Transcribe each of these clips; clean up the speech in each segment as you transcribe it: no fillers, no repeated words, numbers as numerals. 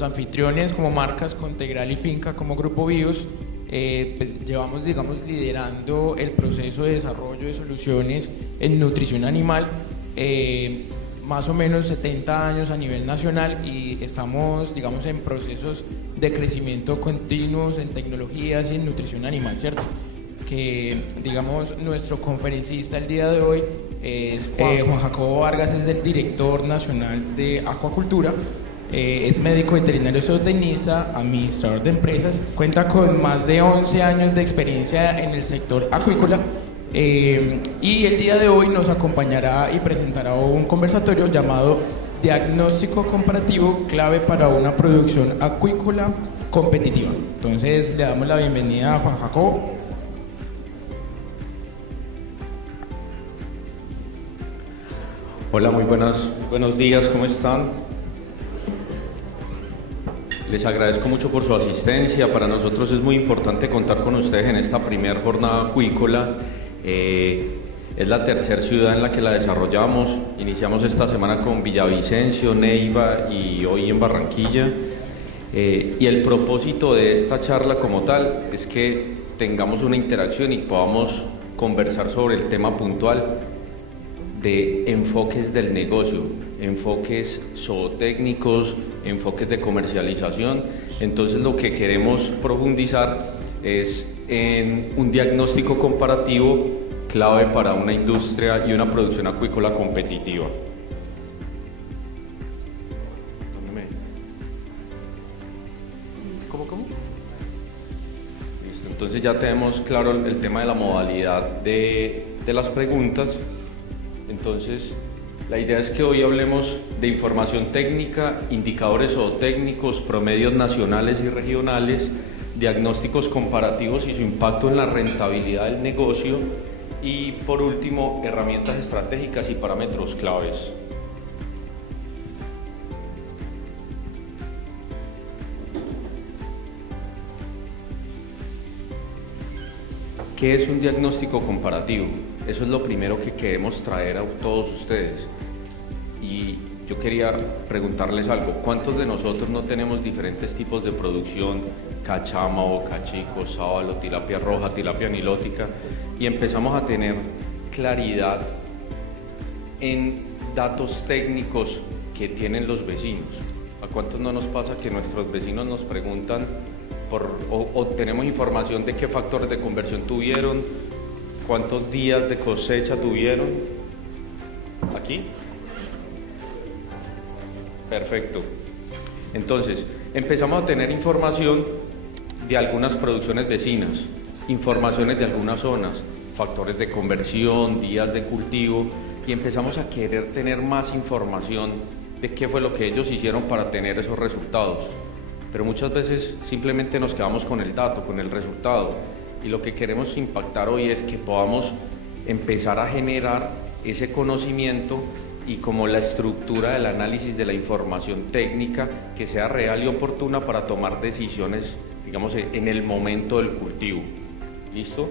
los anfitriones como marcas Contegral y Finca como Grupo BIOS, pues llevamos, digamos, liderando el proceso de desarrollo de soluciones en nutrición animal más o menos 70 años a nivel nacional, y estamos, digamos, en procesos de crecimiento continuos en tecnologías y en nutrición animal, ¿cierto? Que, digamos, nuestro conferencista el día de hoy es Juan Jacobo Vargas, es el director nacional de acuacultura, es médico veterinario zootecnista, administrador de empresas, cuenta con más de 11 años de experiencia en el sector acuícola, y el día de hoy nos acompañará y presentará un conversatorio llamado Diagnóstico comparativo clave para una producción acuícola competitiva. Entonces le damos la bienvenida a Juan Jacobo. Hola, muy buenos días, ¿cómo están? Les agradezco mucho por su asistencia. Para nosotros es muy importante contar con ustedes en esta primera jornada acuícola. Es la tercera ciudad en la que la desarrollamos. Iniciamos esta semana con Villavicencio, Neiva y hoy en Barranquilla. Y el propósito de esta charla como tal es que tengamos una interacción y podamos conversar sobre el tema puntual de enfoques del negocio, enfoques zootécnicos, enfoques de comercialización. Entonces lo que queremos profundizar es en un diagnóstico comparativo clave para una industria y una producción acuícola competitiva. ¿Cómo? Listo, entonces ya tenemos claro el tema de la modalidad de las preguntas. Entonces, la idea es que hoy hablemos de información técnica, indicadores zootécnicos, promedios nacionales y regionales, diagnósticos comparativos y su impacto en la rentabilidad del negocio, y por último, herramientas estratégicas y parámetros claves. ¿Qué es un diagnóstico comparativo? Eso es lo primero que queremos traer a todos ustedes. Y yo quería preguntarles algo. ¿Cuántos de nosotros no tenemos diferentes tipos de producción? Cachama, boca chico, sábalo, tilapia roja, tilapia nilótica. Y empezamos a tener claridad en datos técnicos que tienen los vecinos. ¿A cuántos no nos pasa que nuestros vecinos nos preguntan o tenemos información de qué factores de conversión tuvieron, cuántos días de cosecha tuvieron? ¿Aquí? Perfecto. Entonces, empezamos a tener información de algunas producciones vecinas, informaciones de algunas zonas, factores de conversión, días de cultivo, y empezamos a querer tener más información de qué fue lo que ellos hicieron para tener esos resultados. Pero muchas veces simplemente nos quedamos con el dato, con el resultado, y lo que queremos impactar hoy es que podamos empezar a generar ese conocimiento y como la estructura del análisis de la información técnica que sea real y oportuna para tomar decisiones, digamos, en el momento del cultivo. ¿Listo?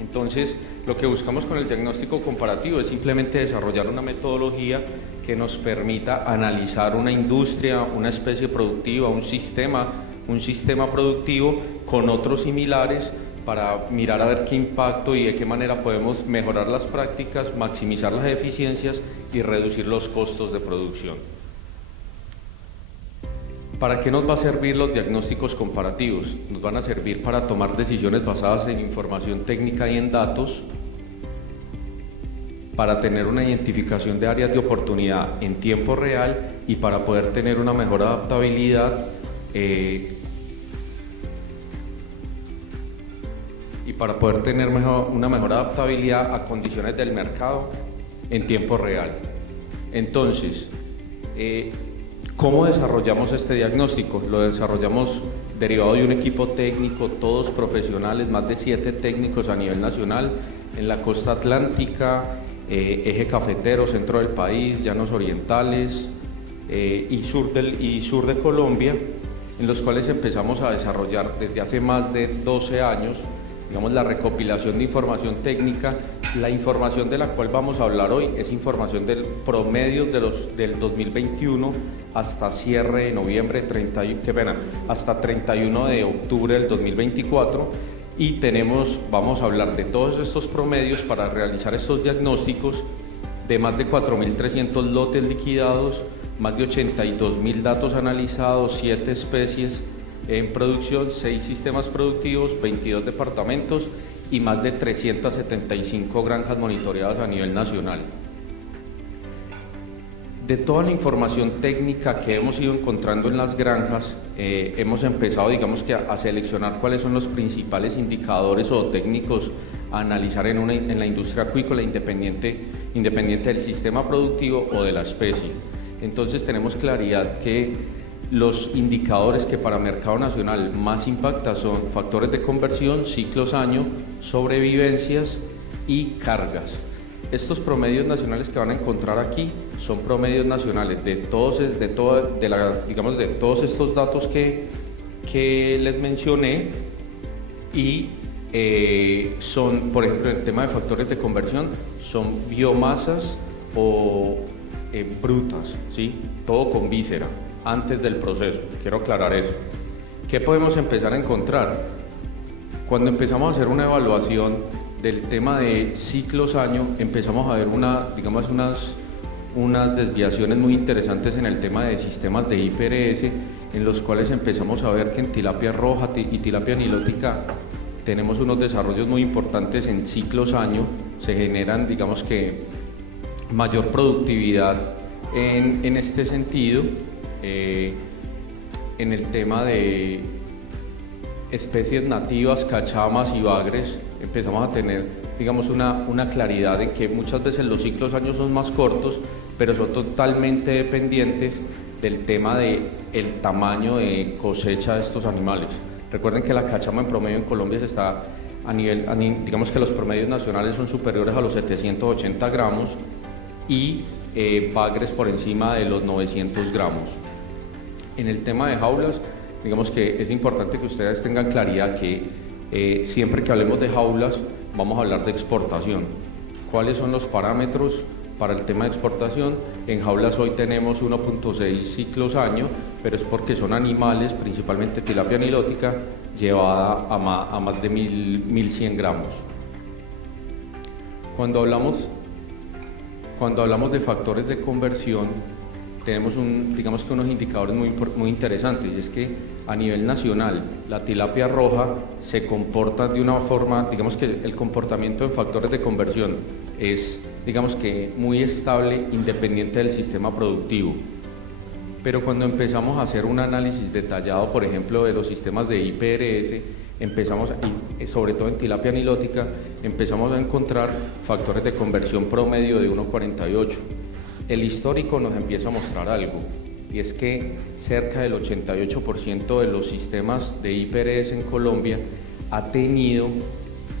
Entonces, lo que buscamos con el diagnóstico comparativo es simplemente desarrollar una metodología que nos permita analizar una industria, una especie productiva, un sistema productivo con otros similares para mirar a ver qué impacto y de qué manera podemos mejorar las prácticas, maximizar las eficiencias y reducir los costos de producción. ¿Para qué nos va a servir los diagnósticos comparativos? Nos van a servir para tomar decisiones basadas en información técnica y en datos, para tener una identificación de áreas de oportunidad en tiempo real y para poder tener una mejor adaptabilidad una mejor adaptabilidad a condiciones del mercado en tiempo real. Entonces, ¿cómo desarrollamos este diagnóstico? Lo desarrollamos derivado de un equipo técnico, todos profesionales, más de 7 técnicos a nivel nacional, en la costa atlántica, eje cafetero, centro del país, llanos orientales y sur de Colombia, en los cuales empezamos a desarrollar desde hace más de 12 años, digamos, la recopilación de información técnica La información de la cual vamos a hablar hoy es información del promedio del 2021 hasta cierre de noviembre, hasta 31 de octubre del 2024, y vamos a hablar de todos estos promedios para realizar estos diagnósticos de más de 4.300 lotes liquidados, más de 82.000 datos analizados, 7 especies en producción, 6 sistemas productivos, 22 departamentos y más de 375 granjas monitoreadas a nivel nacional. De toda la información técnica que hemos ido encontrando en las granjas, hemos empezado, digamos que a seleccionar cuáles son los principales indicadores o técnicos a analizar en la industria acuícola independiente del sistema productivo o de la especie. Entonces tenemos claridad que los indicadores que para mercado nacional más impactan son factores de conversión, ciclos año, sobrevivencias y cargas. Estos promedios nacionales que van a encontrar aquí son promedios nacionales de todos estos datos que les mencioné, y son, por ejemplo, en el tema de factores de conversión, son biomasas o brutas, ¿sí? Todo con víscera antes del proceso, quiero aclarar eso. ¿Qué podemos empezar a encontrar? Cuando empezamos a hacer una evaluación del tema de ciclos año, empezamos a ver unas desviaciones muy interesantes en el tema de sistemas de IPRS, en los cuales empezamos a ver que en tilapia roja y tilapia nilótica tenemos unos desarrollos muy importantes en ciclos año, se generan, digamos que, mayor productividad en este sentido. En el tema de especies nativas, cachamas y bagres, empezamos a tener, digamos, una claridad en que muchas veces los ciclos años son más cortos, pero son totalmente dependientes del tema del tamaño de cosecha de estos animales. Recuerden que la cachama en promedio en Colombia está digamos que los promedios nacionales son superiores a los 780 gramos y bagres por encima de los 900 gramos. En el tema de jaulas, digamos que es importante que ustedes tengan claridad que siempre que hablemos de jaulas vamos a hablar de exportación. ¿Cuáles son los parámetros para el tema de exportación? En jaulas hoy tenemos 1.6 ciclos año, pero es porque son animales, principalmente tilapia nilótica, llevada a más de 1.100 gramos. Cuando hablamos de factores de conversión, tenemos digamos que unos indicadores muy interesantes, y es que a nivel nacional la tilapia roja se comporta de una forma, digamos que el comportamiento en factores de conversión es, digamos que, muy estable independiente del sistema productivo. Pero cuando empezamos a hacer un análisis detallado, por ejemplo, de los sistemas de IPRS, sobre todo en tilapia nilótica, empezamos a encontrar factores de conversión promedio de 1.48. El histórico nos empieza a mostrar algo, y es que cerca del 88% de los sistemas de IPRS en Colombia ha tenido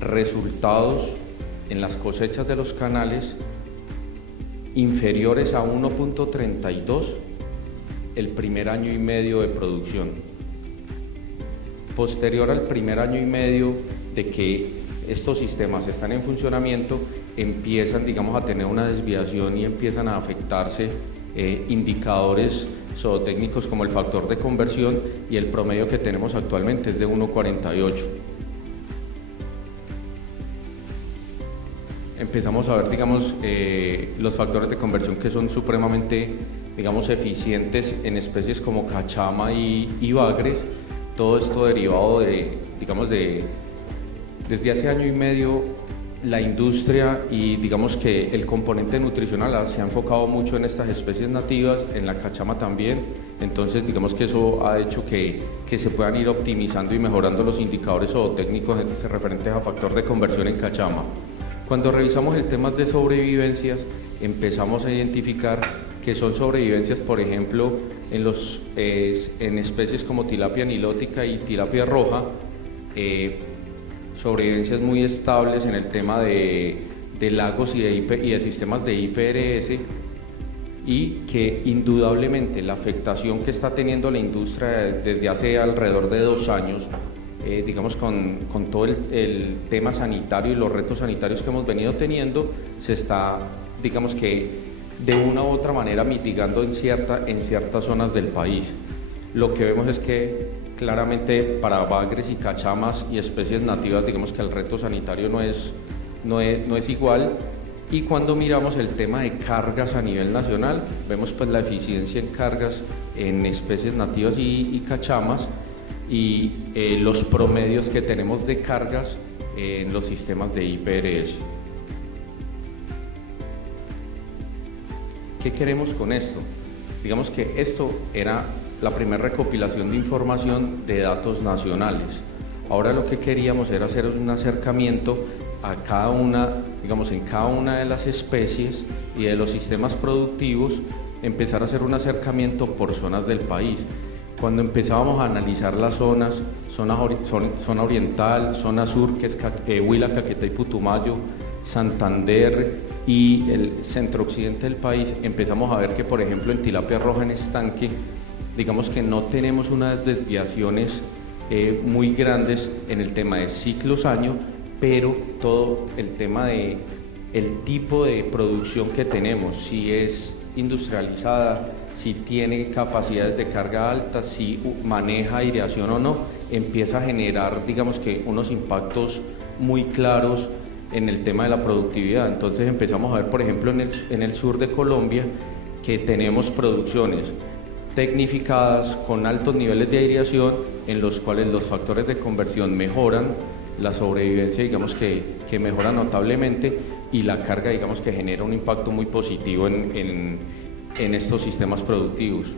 resultados en las cosechas de los canales inferiores a 1.32 el primer año y medio de producción. Posterior al primer año y medio de que estos sistemas están en funcionamiento, empiezan, digamos, a tener una desviación y empiezan a afectarse indicadores zootécnicos como el factor de conversión, y el promedio que tenemos actualmente es de 1.48. Empezamos a ver, digamos, los factores de conversión que son supremamente, digamos, eficientes en especies como cachama y bagres. Todo esto derivado desde hace año y medio la industria y, digamos, que el componente nutricional se ha enfocado mucho en estas especies nativas, en la cachama también. Entonces, digamos que eso ha hecho que se puedan ir optimizando y mejorando los indicadores zootécnicos referentes a factor de conversión en cachama. Cuando revisamos el tema de sobrevivencias, empezamos a identificar que son sobrevivencias, por ejemplo, en especies como tilapia nilótica y tilapia roja, sobrevivencias muy estables en el tema de lagos y de sistemas de IPRS, y que indudablemente la afectación que está teniendo la industria desde hace alrededor de 2 años digamos con todo el tema sanitario y los retos sanitarios que hemos venido teniendo, se está, digamos que de una u otra manera mitigando en ciertas zonas del país. Lo que vemos es que claramente para bagres y cachamas y especies nativas, digamos que el reto sanitario no es igual. Y cuando miramos el tema de cargas a nivel nacional, vemos pues la eficiencia en cargas en especies nativas y cachamas, y los promedios que tenemos de cargas en los sistemas de IPRS. ¿Qué queremos con esto? Digamos que esto era la primera recopilación de información de datos nacionales. Ahora lo que queríamos era hacer un acercamiento a cada una, digamos, en cada una de las especies y de los sistemas productivos, empezar a hacer un acercamiento por zonas del país. Cuando empezábamos a analizar las zonas, zona oriental, zona sur, que es Huila, Caquetá y Putumayo, Santander y el centro occidente del país, empezamos a ver que, por ejemplo, en tilapia roja en estanque, digamos que no tenemos unas desviaciones muy grandes en el tema de ciclos año, pero todo el tema de el tipo de producción que tenemos, si es industrializada, si tiene capacidades de carga alta, si maneja aireación o no, empieza a generar, digamos que, unos impactos muy claros en el tema de la productividad. Entonces empezamos a ver, por ejemplo, en el sur de Colombia, que tenemos producciones tecnificadas con altos niveles de aireación, en los cuales los factores de conversión mejoran, la sobrevivencia, digamos que mejora notablemente, y la carga, digamos que genera un impacto muy positivo en estos sistemas productivos.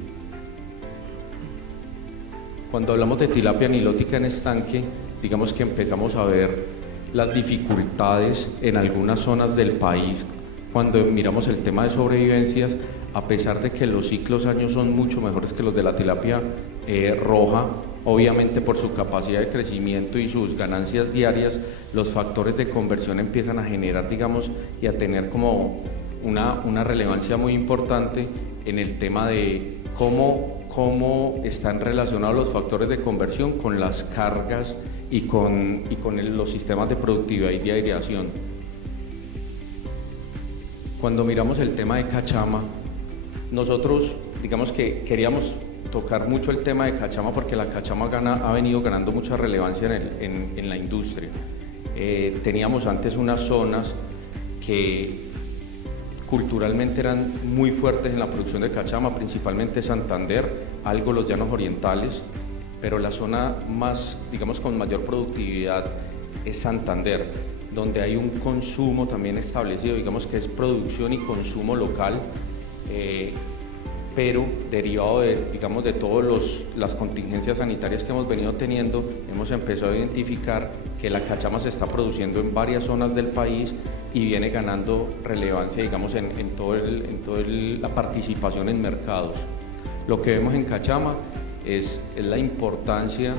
Cuando hablamos de tilapia nilótica en estanque, digamos que empezamos a ver las dificultades en algunas zonas del país. Cuando miramos el tema de sobrevivencias, a pesar de que los ciclos años son mucho mejores que los de la tilapia roja, obviamente por su capacidad de crecimiento y sus ganancias diarias, los factores de conversión empiezan a generar, digamos, y a tener como una relevancia muy importante en el tema de cómo están relacionados los factores de conversión con las cargas y con los sistemas de productividad y de aireación. Cuando miramos el tema de cachama, nosotros, digamos que queríamos tocar mucho el tema de cachama porque la cachama ha venido ganando mucha relevancia en la industria. Teníamos antes unas zonas que culturalmente eran muy fuertes en la producción de cachama, principalmente Santander, algo los llanos orientales, pero la zona más, digamos, con mayor productividad es Santander, donde hay un consumo también establecido, digamos que es producción y consumo local, pero derivado digamos, de todas las contingencias sanitarias que hemos venido teniendo, hemos empezado a identificar que la cachama se está produciendo en varias zonas del país y viene ganando relevancia, digamos, en toda la participación en mercados. Lo que vemos en cachama es la importancia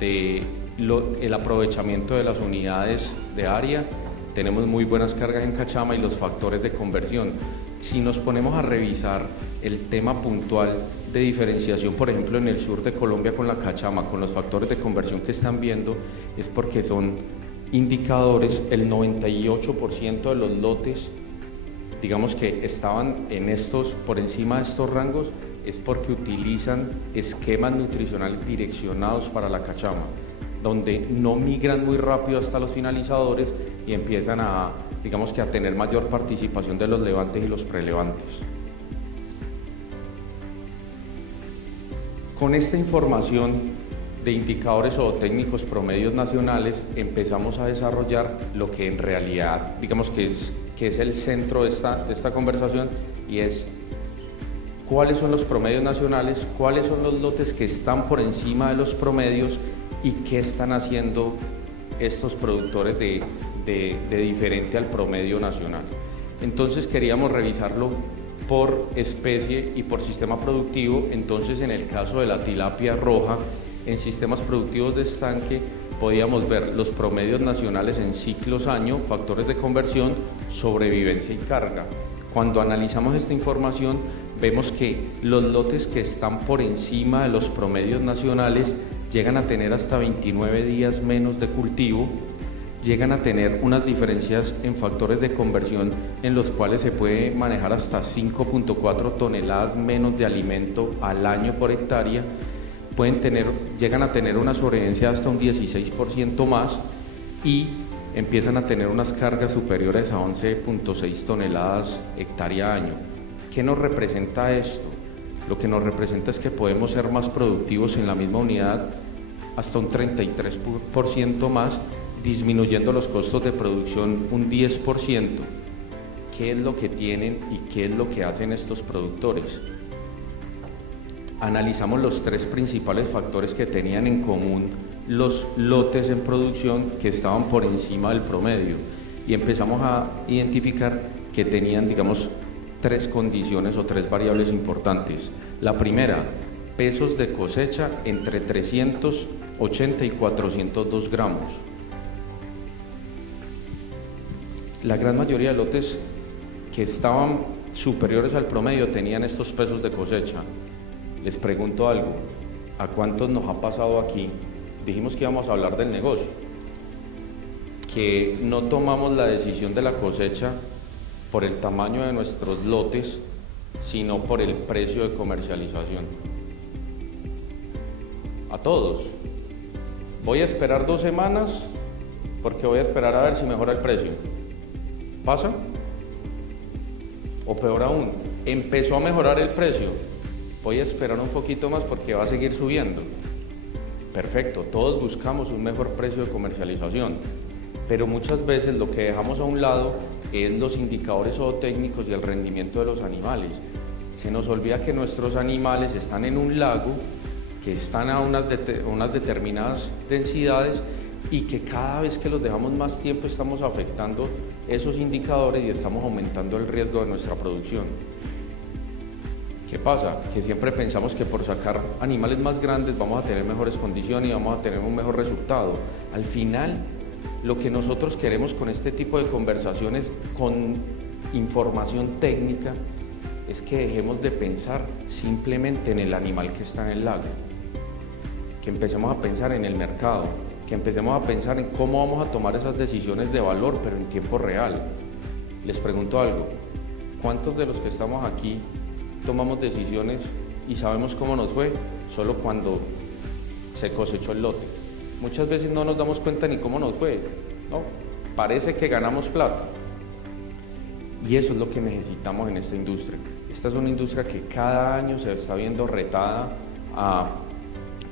del aprovechamiento de las unidades de área. Tenemos muy buenas cargas en cachama y los factores de conversión. Si nos ponemos a revisar el tema puntual de diferenciación, por ejemplo, en el sur de Colombia con la cachama, con los factores de conversión que están viendo, es porque son indicadores, el 98% de los lotes, digamos que estaban por encima de estos rangos, es porque utilizan esquemas nutricionales direccionados para la cachama, donde no migran muy rápido hasta los finalizadores y empiezan a tener mayor participación de los levantes y los prelevantes. Con esta información de indicadores o técnicos promedios nacionales empezamos a desarrollar lo que en realidad, digamos que es el centro de esta conversación, y es cuáles son los promedios nacionales, cuáles son los lotes que están por encima de los promedios y qué están haciendo estos productores de diferente al promedio nacional. Entonces queríamos revisarlo por especie y por sistema productivo. Entonces, en el caso de la tilapia roja, en sistemas productivos de estanque podíamos ver los promedios nacionales en ciclos año, factores de conversión, sobrevivencia y carga. Cuando analizamos esta información, vemos que los lotes que están por encima de los promedios nacionales llegan a tener hasta 29 días menos de cultivo, llegan a tener unas diferencias en factores de conversión en los cuales se puede manejar hasta 5.4 toneladas menos de alimento al año por hectárea, llegan a tener una sobrevivencia hasta un 16% más y empiezan a tener unas cargas superiores a 11.6 toneladas hectárea año. ¿Qué nos representa esto? Lo que nos representa es que podemos ser más productivos en la misma unidad hasta un 33% más, disminuyendo los costos de producción un 10%. ¿Qué es lo que tienen y qué es lo que hacen estos productores? Analizamos los tres principales factores que tenían en común los lotes en producción que estaban por encima del promedio y empezamos a identificar que tenían, digamos, tres condiciones o tres variables importantes. La primera, pesos de cosecha entre 380 y 402 gramos. La gran mayoría de lotes que estaban superiores al promedio tenían estos pesos de cosecha. Les pregunto algo, ¿a cuántos nos ha pasado aquí? Dijimos que íbamos a hablar del negocio, que no tomamos la decisión de la cosecha por el tamaño de nuestros lotes, sino por el precio de comercialización. A todos. Voy a esperar 2 semanas porque voy a esperar a ver si mejora el precio. ¿Pasa? O peor aún, empezó a mejorar el precio. Voy a esperar un poquito más porque va a seguir subiendo. Perfecto, todos buscamos un mejor precio de comercialización, pero muchas veces lo que dejamos a un lado es los indicadores zootécnicos y el rendimiento de los animales. Se nos olvida que nuestros animales están en un lago, que están a unas determinadas densidades y que cada vez que los dejamos más tiempo estamos afectando esos indicadores y estamos aumentando el riesgo de nuestra producción. ¿Qué pasa? Que siempre pensamos que por sacar animales más grandes vamos a tener mejores condiciones y vamos a tener un mejor resultado. Al final, lo que nosotros queremos con este tipo de conversaciones, con información técnica, es que dejemos de pensar simplemente en el animal que está en el lago, que empecemos a pensar en el mercado, que empecemos a pensar en cómo vamos a tomar esas decisiones de valor, pero en tiempo real. Les pregunto algo, ¿cuántos de los que estamos aquí tomamos decisiones y sabemos cómo nos fue solo cuando se cosechó el lote? Muchas veces no nos damos cuenta ni cómo nos fue, ¿no? Parece que ganamos plata. Y eso es lo que necesitamos en esta industria. Esta es una industria que cada año se está viendo retada a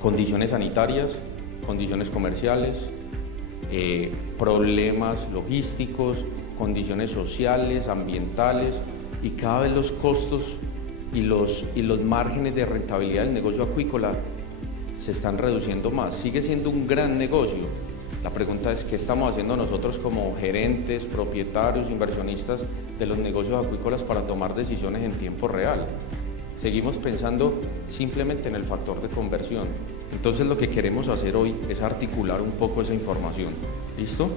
condiciones sanitarias, condiciones comerciales, problemas logísticos, condiciones sociales, ambientales, y cada vez los costos y los márgenes de rentabilidad del negocio acuícola se están reduciendo más. Sigue siendo un gran negocio. La pregunta es, ¿qué estamos haciendo nosotros como gerentes, propietarios, inversionistas de los negocios acuícolas para tomar decisiones en tiempo real? Seguimos pensando simplemente en el factor de conversión. Entonces lo que queremos hacer hoy es articular un poco esa información. ¿Listo?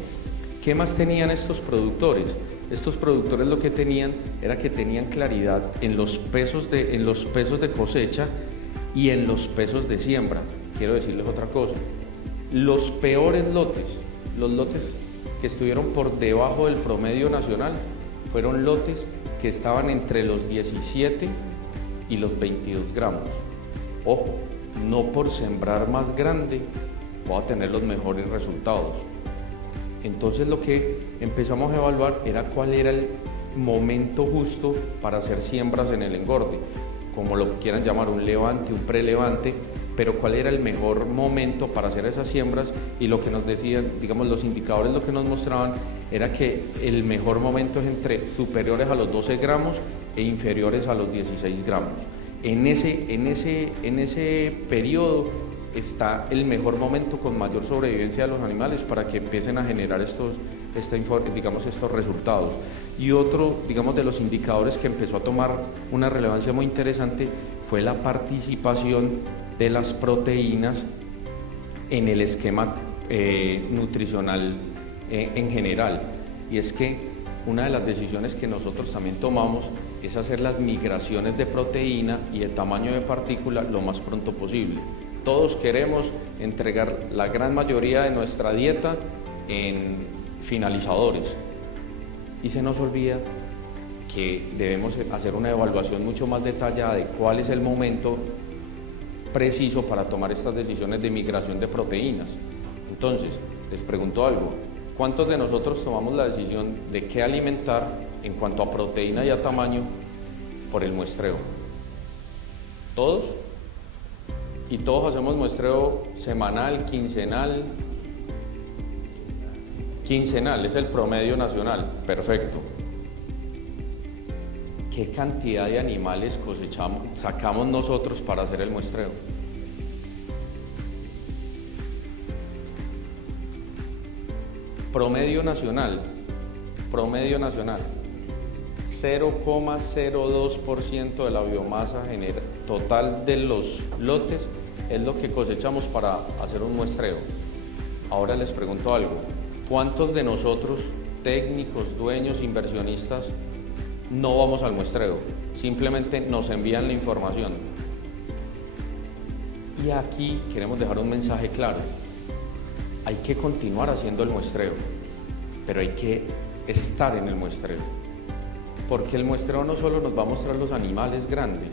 ¿Qué más tenían estos productores? Estos productores lo que tenían era que tenían claridad en los pesos de cosecha y en los pesos de siembra. Quiero decirles otra cosa. Los peores lotes, los lotes que estuvieron por debajo del promedio nacional, fueron lotes que estaban entre los 17 y los 22 gramos. Ojo, no por sembrar más grande voy a tener los mejores resultados. Entonces lo que empezamos a evaluar era cuál era el momento justo para hacer siembras en el engorde, como lo quieran llamar, un levante, un prelevante, pero cuál era el mejor momento para hacer esas siembras. Y lo que nos decían, digamos, los indicadores lo que nos mostraban era que el mejor momento es entre superiores a los 12 gramos e inferiores a los 16 gramos. En ese periodo está el mejor momento con mayor sobrevivencia de los animales para que empiecen a generar estos resultados. Y otro, digamos, de los indicadores que empezó a tomar una relevancia muy interesante fue la participación de las proteínas en el esquema nutricional en general. Y es que una de las decisiones que nosotros también tomamos es hacer las migraciones de proteína y de tamaño de partícula lo más pronto posible. Todos queremos entregar la gran mayoría de nuestra dieta en finalizadores y se nos olvida que debemos hacer una evaluación mucho más detallada de cuál es el momento preciso para tomar estas decisiones de migración de proteínas. Entonces, les pregunto algo, ¿cuántos de nosotros tomamos la decisión de qué alimentar en cuanto a proteína y a tamaño por el muestreo? ¿Todos? Y todos hacemos muestreo semanal, quincenal. Quincenal es el promedio nacional, perfecto. ¿Qué cantidad de animales sacamos nosotros para hacer el muestreo? Promedio nacional, 0,02% de la biomasa total de los lotes es lo que cosechamos para hacer un muestreo. Ahora les pregunto algo, ¿cuántos de nosotros, técnicos, dueños, inversionistas, no vamos al muestreo? Simplemente nos envían la información. Y aquí queremos dejar un mensaje claro. Hay que continuar haciendo el muestreo, pero hay que estar en el muestreo. Porque el muestreo no solo nos va a mostrar los animales grandes,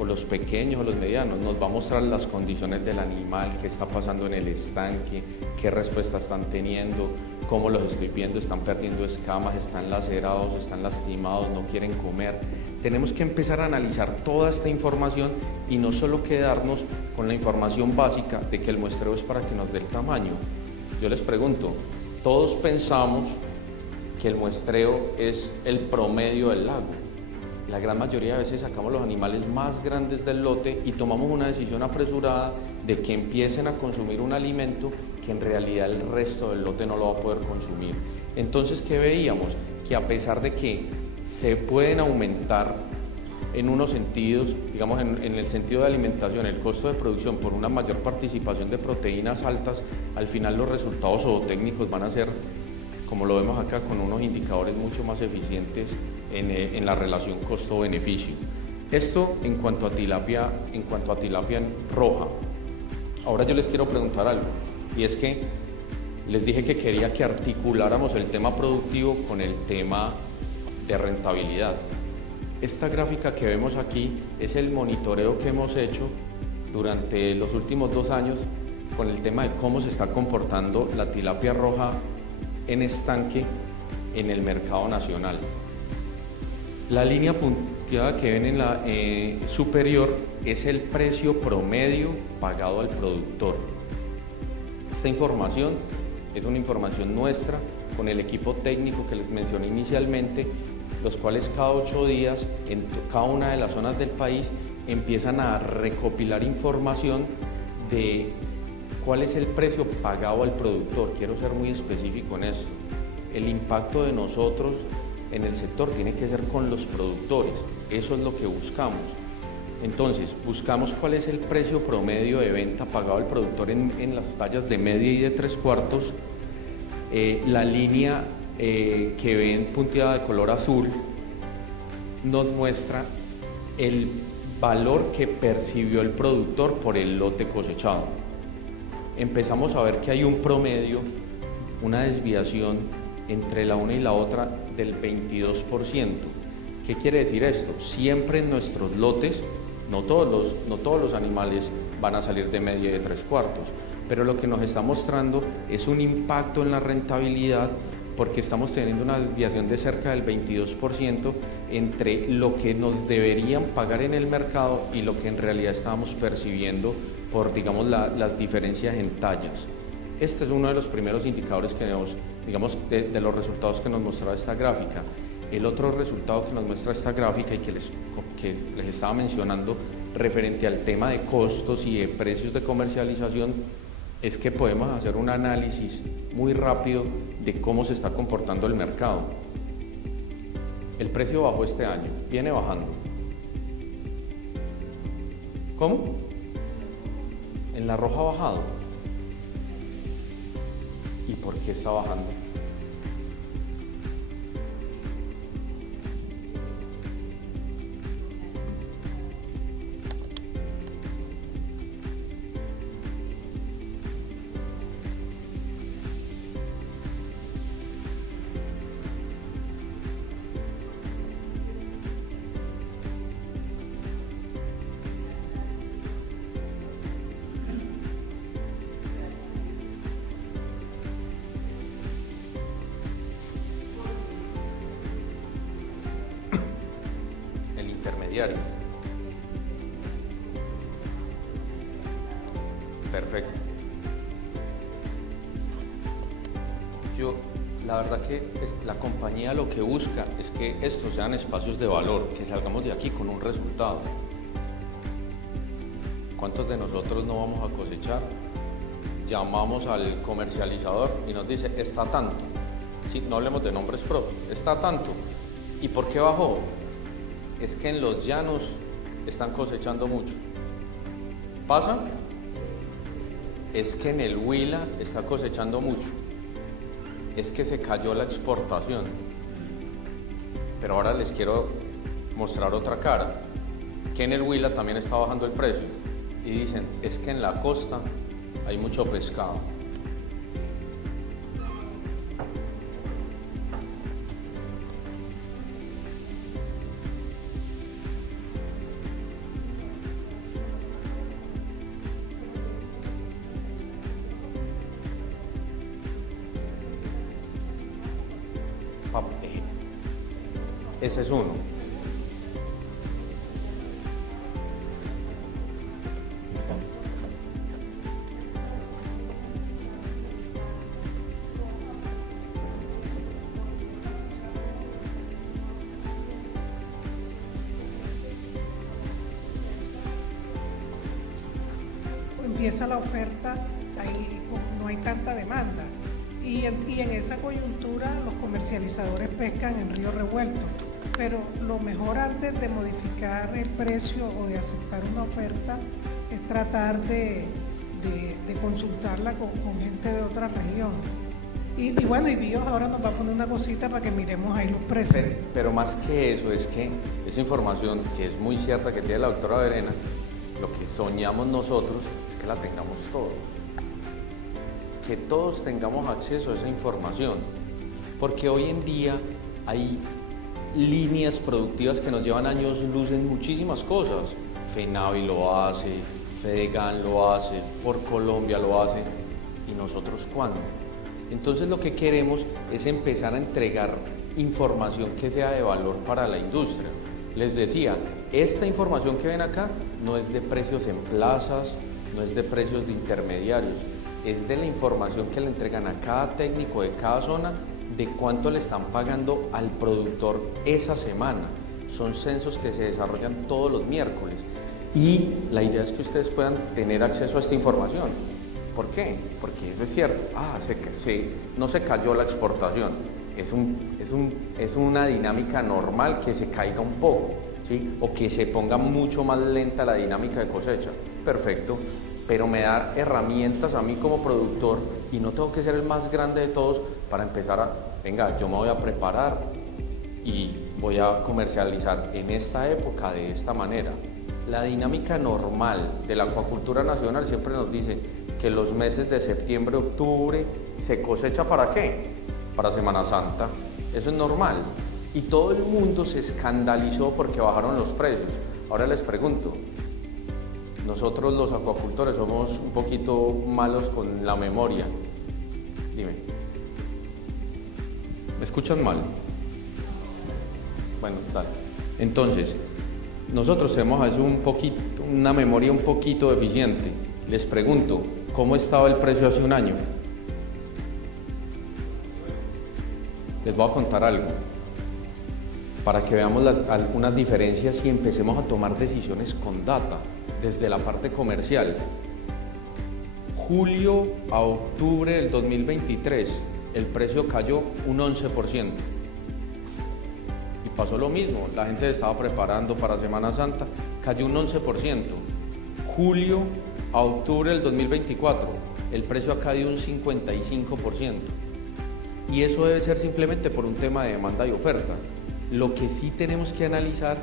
o los pequeños o los medianos, nos va a mostrar las condiciones del animal, qué está pasando en el estanque, qué respuesta están teniendo, cómo los estoy viendo, están perdiendo escamas, están lacerados, están lastimados, no quieren comer. Tenemos que empezar a analizar toda esta información y no solo quedarnos con la información básica de que el muestreo es para que nos dé el tamaño. Yo les pregunto, todos pensamos que el muestreo es el promedio del lago. La gran mayoría de veces sacamos los animales más grandes del lote y tomamos una decisión apresurada de que empiecen a consumir un alimento que en realidad el resto del lote no lo va a poder consumir. Entonces, ¿qué veíamos? Que a pesar de que se pueden aumentar en unos sentidos, digamos en el sentido de alimentación, el costo de producción por una mayor participación de proteínas altas, al final los resultados zootécnicos van a ser, como lo vemos acá, con unos indicadores mucho más eficientes en la relación costo-beneficio. Esto en cuanto a tilapia roja. Ahora yo les quiero preguntar algo, y es que les dije que quería que articuláramos el tema productivo con el tema de rentabilidad. Esta gráfica que vemos aquí es el monitoreo que hemos hecho durante los últimos 2 años con el tema de cómo se está comportando la tilapia roja en estanque en el mercado nacional. La línea punteada que ven en la superior es el precio promedio pagado al productor. Esta información es una información nuestra con el equipo técnico que les mencioné inicialmente, los cuales cada 8 días en cada una de las zonas del país empiezan a recopilar información de cuál es el precio pagado al productor. Quiero ser muy específico en esto. El impacto de nosotros en el sector tiene que ser con los productores, eso es lo que buscamos. Entonces, buscamos cuál es el precio promedio de venta pagado al productor en las tallas de media y de 3/4. La línea que ven punteada de color azul nos muestra el valor que percibió el productor por el lote cosechado. Empezamos a ver que hay un promedio, una desviación entre la una y la otra del 22%. ¿Qué quiere decir esto? Siempre en nuestros lotes, no todos los animales van a salir de media y de 3/4, pero lo que nos está mostrando es un impacto en la rentabilidad porque estamos teniendo una desviación de cerca del 22% entre lo que nos deberían pagar en el mercado y lo que en realidad estábamos percibiendo por, digamos, las diferencias en tallas. Este es uno de los primeros indicadores que de los resultados que nos mostraba esta gráfica. El otro resultado que nos muestra esta gráfica y que les estaba mencionando referente al tema de costos y de precios de comercialización es que podemos hacer un análisis muy rápido de cómo se está comportando el mercado. El precio bajó este año, viene bajando. ¿Cómo? En la roja ha bajado. ¿Y por qué está bajando? intermediario. Perfecto. La verdad que la compañía lo que busca es que estos sean espacios de valor, que salgamos de aquí con un resultado. ¿Cuántos de nosotros no vamos a cosechar? Llamamos al comercializador y nos dice, está tanto. Sí, no hablemos de nombres propios, está tanto. ¿Y por qué bajó? Es que en los llanos están cosechando mucho. ¿Pasa? Es que en el Huila está cosechando mucho. Es que se cayó la exportación. Pero ahora les quiero mostrar otra cara, que en el Huila también está bajando el precio. Y dicen, es que en la costa hay mucho pescado. Ese es uno. Empieza la oferta, ahí no hay tanta demanda. Y en esa coyuntura los comercializadores pescan en río revuelto. Pero lo mejor antes de modificar el precio o de aceptar una oferta es tratar de consultarla con gente de otra región. Y bueno, y Dios ahora nos va a poner una cosita para que miremos ahí los precios. Pero más que eso, es que esa información que es muy cierta que tiene la doctora Verena, lo que soñamos nosotros es que la tengamos todos. Que todos tengamos acceso a esa información. Porque hoy en día hay líneas productivas que nos llevan años luz en muchísimas cosas. FENAVI lo hace, FEDEGAN lo hace, Por Colombia lo hace, ¿y nosotros cuándo? Entonces lo que queremos es empezar a entregar información que sea de valor para la industria. Les decía, esta información que ven acá no es de precios en plazas, no es de precios de intermediarios, es de la información que le entregan a cada técnico de cada zona de cuánto le están pagando al productor esa semana. Son censos que se desarrollan todos los miércoles y la idea es que ustedes puedan tener acceso a esta información. ¿Por qué? Porque eso es cierto. No se cayó la exportación. Es una dinámica normal que se caiga un poco, ¿sí? O que se ponga mucho más lenta la dinámica de cosecha. Perfecto. Pero me da herramientas a mí como productor y no tengo que ser el más grande de todos para empezar venga, yo me voy a preparar y voy a comercializar en esta época de esta manera. La dinámica normal de la acuacultura nacional siempre nos dice que los meses de septiembre, octubre se cosecha ¿para qué? Para Semana Santa. Eso es normal. Y todo el mundo se escandalizó porque bajaron los precios. Ahora les pregunto, nosotros los acuacultores somos un poquito malos con la memoria. Dime. ¿Me escuchan mal? Bueno, dale. Entonces, nosotros tenemos a veces una memoria un poquito deficiente. Les pregunto, ¿cómo estaba el precio hace un año? Les voy a contar algo para que veamos algunas diferencias y empecemos a tomar decisiones con data desde la parte comercial. Julio a octubre del 2023 el precio cayó un 11% y pasó lo mismo, la gente se estaba preparando para Semana Santa, cayó un 11%. Julio a octubre del 2024 el precio ha caído un 55%. Y eso debe ser simplemente por un tema de demanda y oferta. Lo que sí tenemos que analizar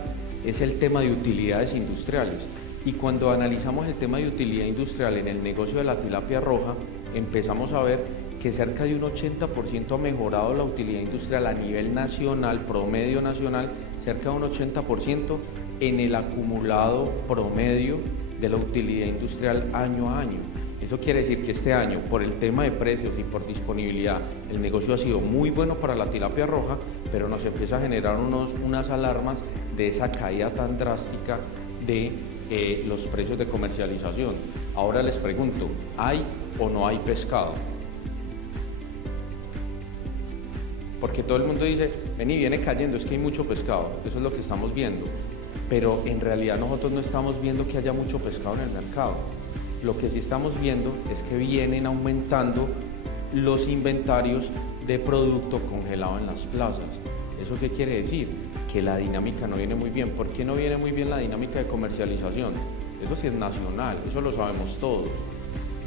es el tema de utilidades industriales. Y cuando analizamos el tema de utilidad industrial en el negocio de la tilapia roja, empezamos a ver que cerca de un 80% ha mejorado la utilidad industrial a nivel nacional, promedio nacional, cerca de un 80% en el acumulado promedio de la utilidad industrial año a año. Eso quiere decir que este año, por el tema de precios y por disponibilidad, el negocio ha sido muy bueno para la tilapia roja, pero nos empieza a generar unas alarmas de esa caída tan drástica de los precios de comercialización. Ahora les pregunto, ¿hay o no hay pescado? Porque todo el mundo dice, vení, viene cayendo, es que hay mucho pescado, eso es lo que estamos viendo, pero en realidad nosotros no estamos viendo que haya mucho pescado en el mercado. Lo que sí estamos viendo es que vienen aumentando los inventarios de producto congelado en las plazas. ¿Eso qué quiere decir? Que la dinámica no viene muy bien. ¿Por qué no viene muy bien la dinámica de comercialización? Eso sí es nacional, eso lo sabemos todos,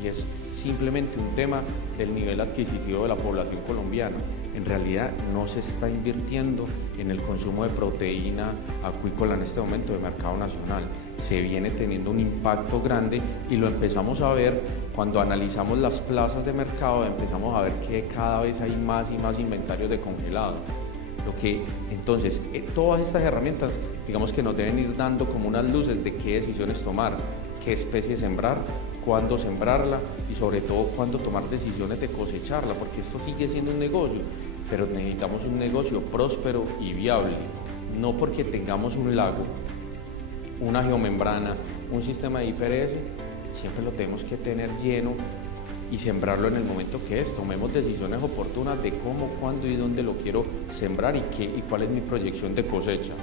y es simplemente un tema del nivel adquisitivo de la población colombiana. En realidad no se está invirtiendo en el consumo de proteína acuícola en este momento de mercado nacional. Se viene teniendo un impacto grande y lo empezamos a ver cuando analizamos las plazas de mercado, empezamos a ver que cada vez hay más y más inventarios de congelado. Entonces, todas estas herramientas, digamos que nos deben ir dando como unas luces de qué decisiones tomar, qué especie sembrar, cuándo sembrarla y sobre todo cuándo tomar decisiones de cosecharla, porque esto sigue siendo un negocio, pero necesitamos un negocio próspero y viable, no porque tengamos un lago, una geomembrana, un sistema de IPRS, siempre lo tenemos que tener lleno y sembrarlo en el momento que es. Tomemos decisiones oportunas de cómo, cuándo y dónde lo quiero sembrar y cuál es mi proyección de cosecha.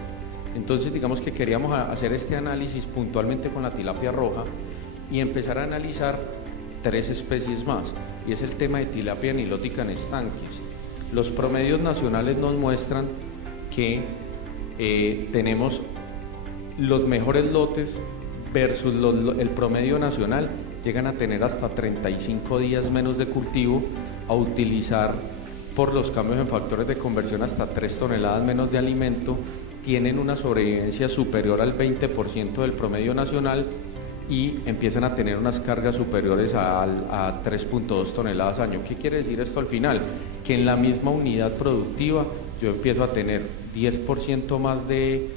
Entonces, digamos que queríamos hacer este análisis puntualmente con la tilapia roja y empezar a analizar 3 especies más, y es el tema de tilapia nilótica en estanques. Los promedios nacionales nos muestran que tenemos los mejores lotes versus el promedio nacional, llegan a tener hasta 35 días menos de cultivo, a utilizar por los cambios en factores de conversión hasta 3 toneladas menos de alimento, tienen una sobrevivencia superior al 20% del promedio nacional y empiezan a tener unas cargas superiores a 3.2 toneladas año. ¿Qué quiere decir esto al final? Que en la misma unidad productiva yo empiezo a tener 10% más de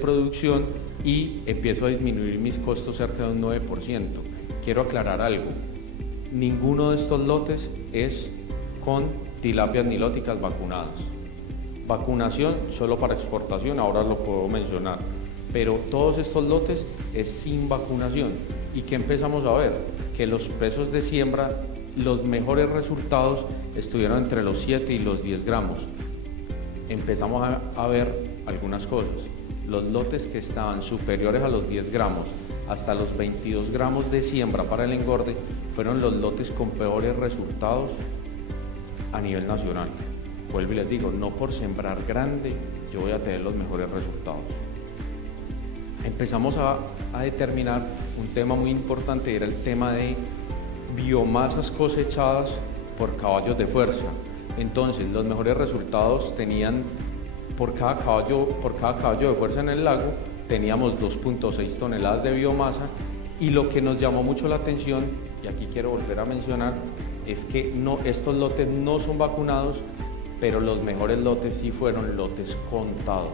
producción y empiezo a disminuir mis costos cerca de un 9%. Quiero aclarar algo, ninguno de estos lotes es con tilapias nilóticas vacunadas. Vacunación solo para exportación, ahora lo puedo mencionar, pero todos estos lotes es sin vacunación. ¿Y qué empezamos a ver? Que los pesos de siembra, los mejores resultados estuvieron entre los 7 y los 10 gramos. Empezamos a ver algunas cosas. Los lotes que estaban superiores a los 10 gramos hasta los 22 gramos de siembra para el engorde fueron los lotes con peores resultados a nivel nacional. Vuelvo y les digo, no por sembrar grande yo voy a tener los mejores resultados. Empezamos a determinar un tema muy importante, era el tema de biomasas cosechadas por caballos de fuerza. Entonces, los mejores resultados tenían por cada caballo de fuerza en el lago, teníamos 2.6 toneladas de biomasa, y lo que nos llamó mucho la atención, y aquí quiero volver a mencionar, es que estos lotes no son vacunados, pero los mejores lotes sí fueron lotes contados.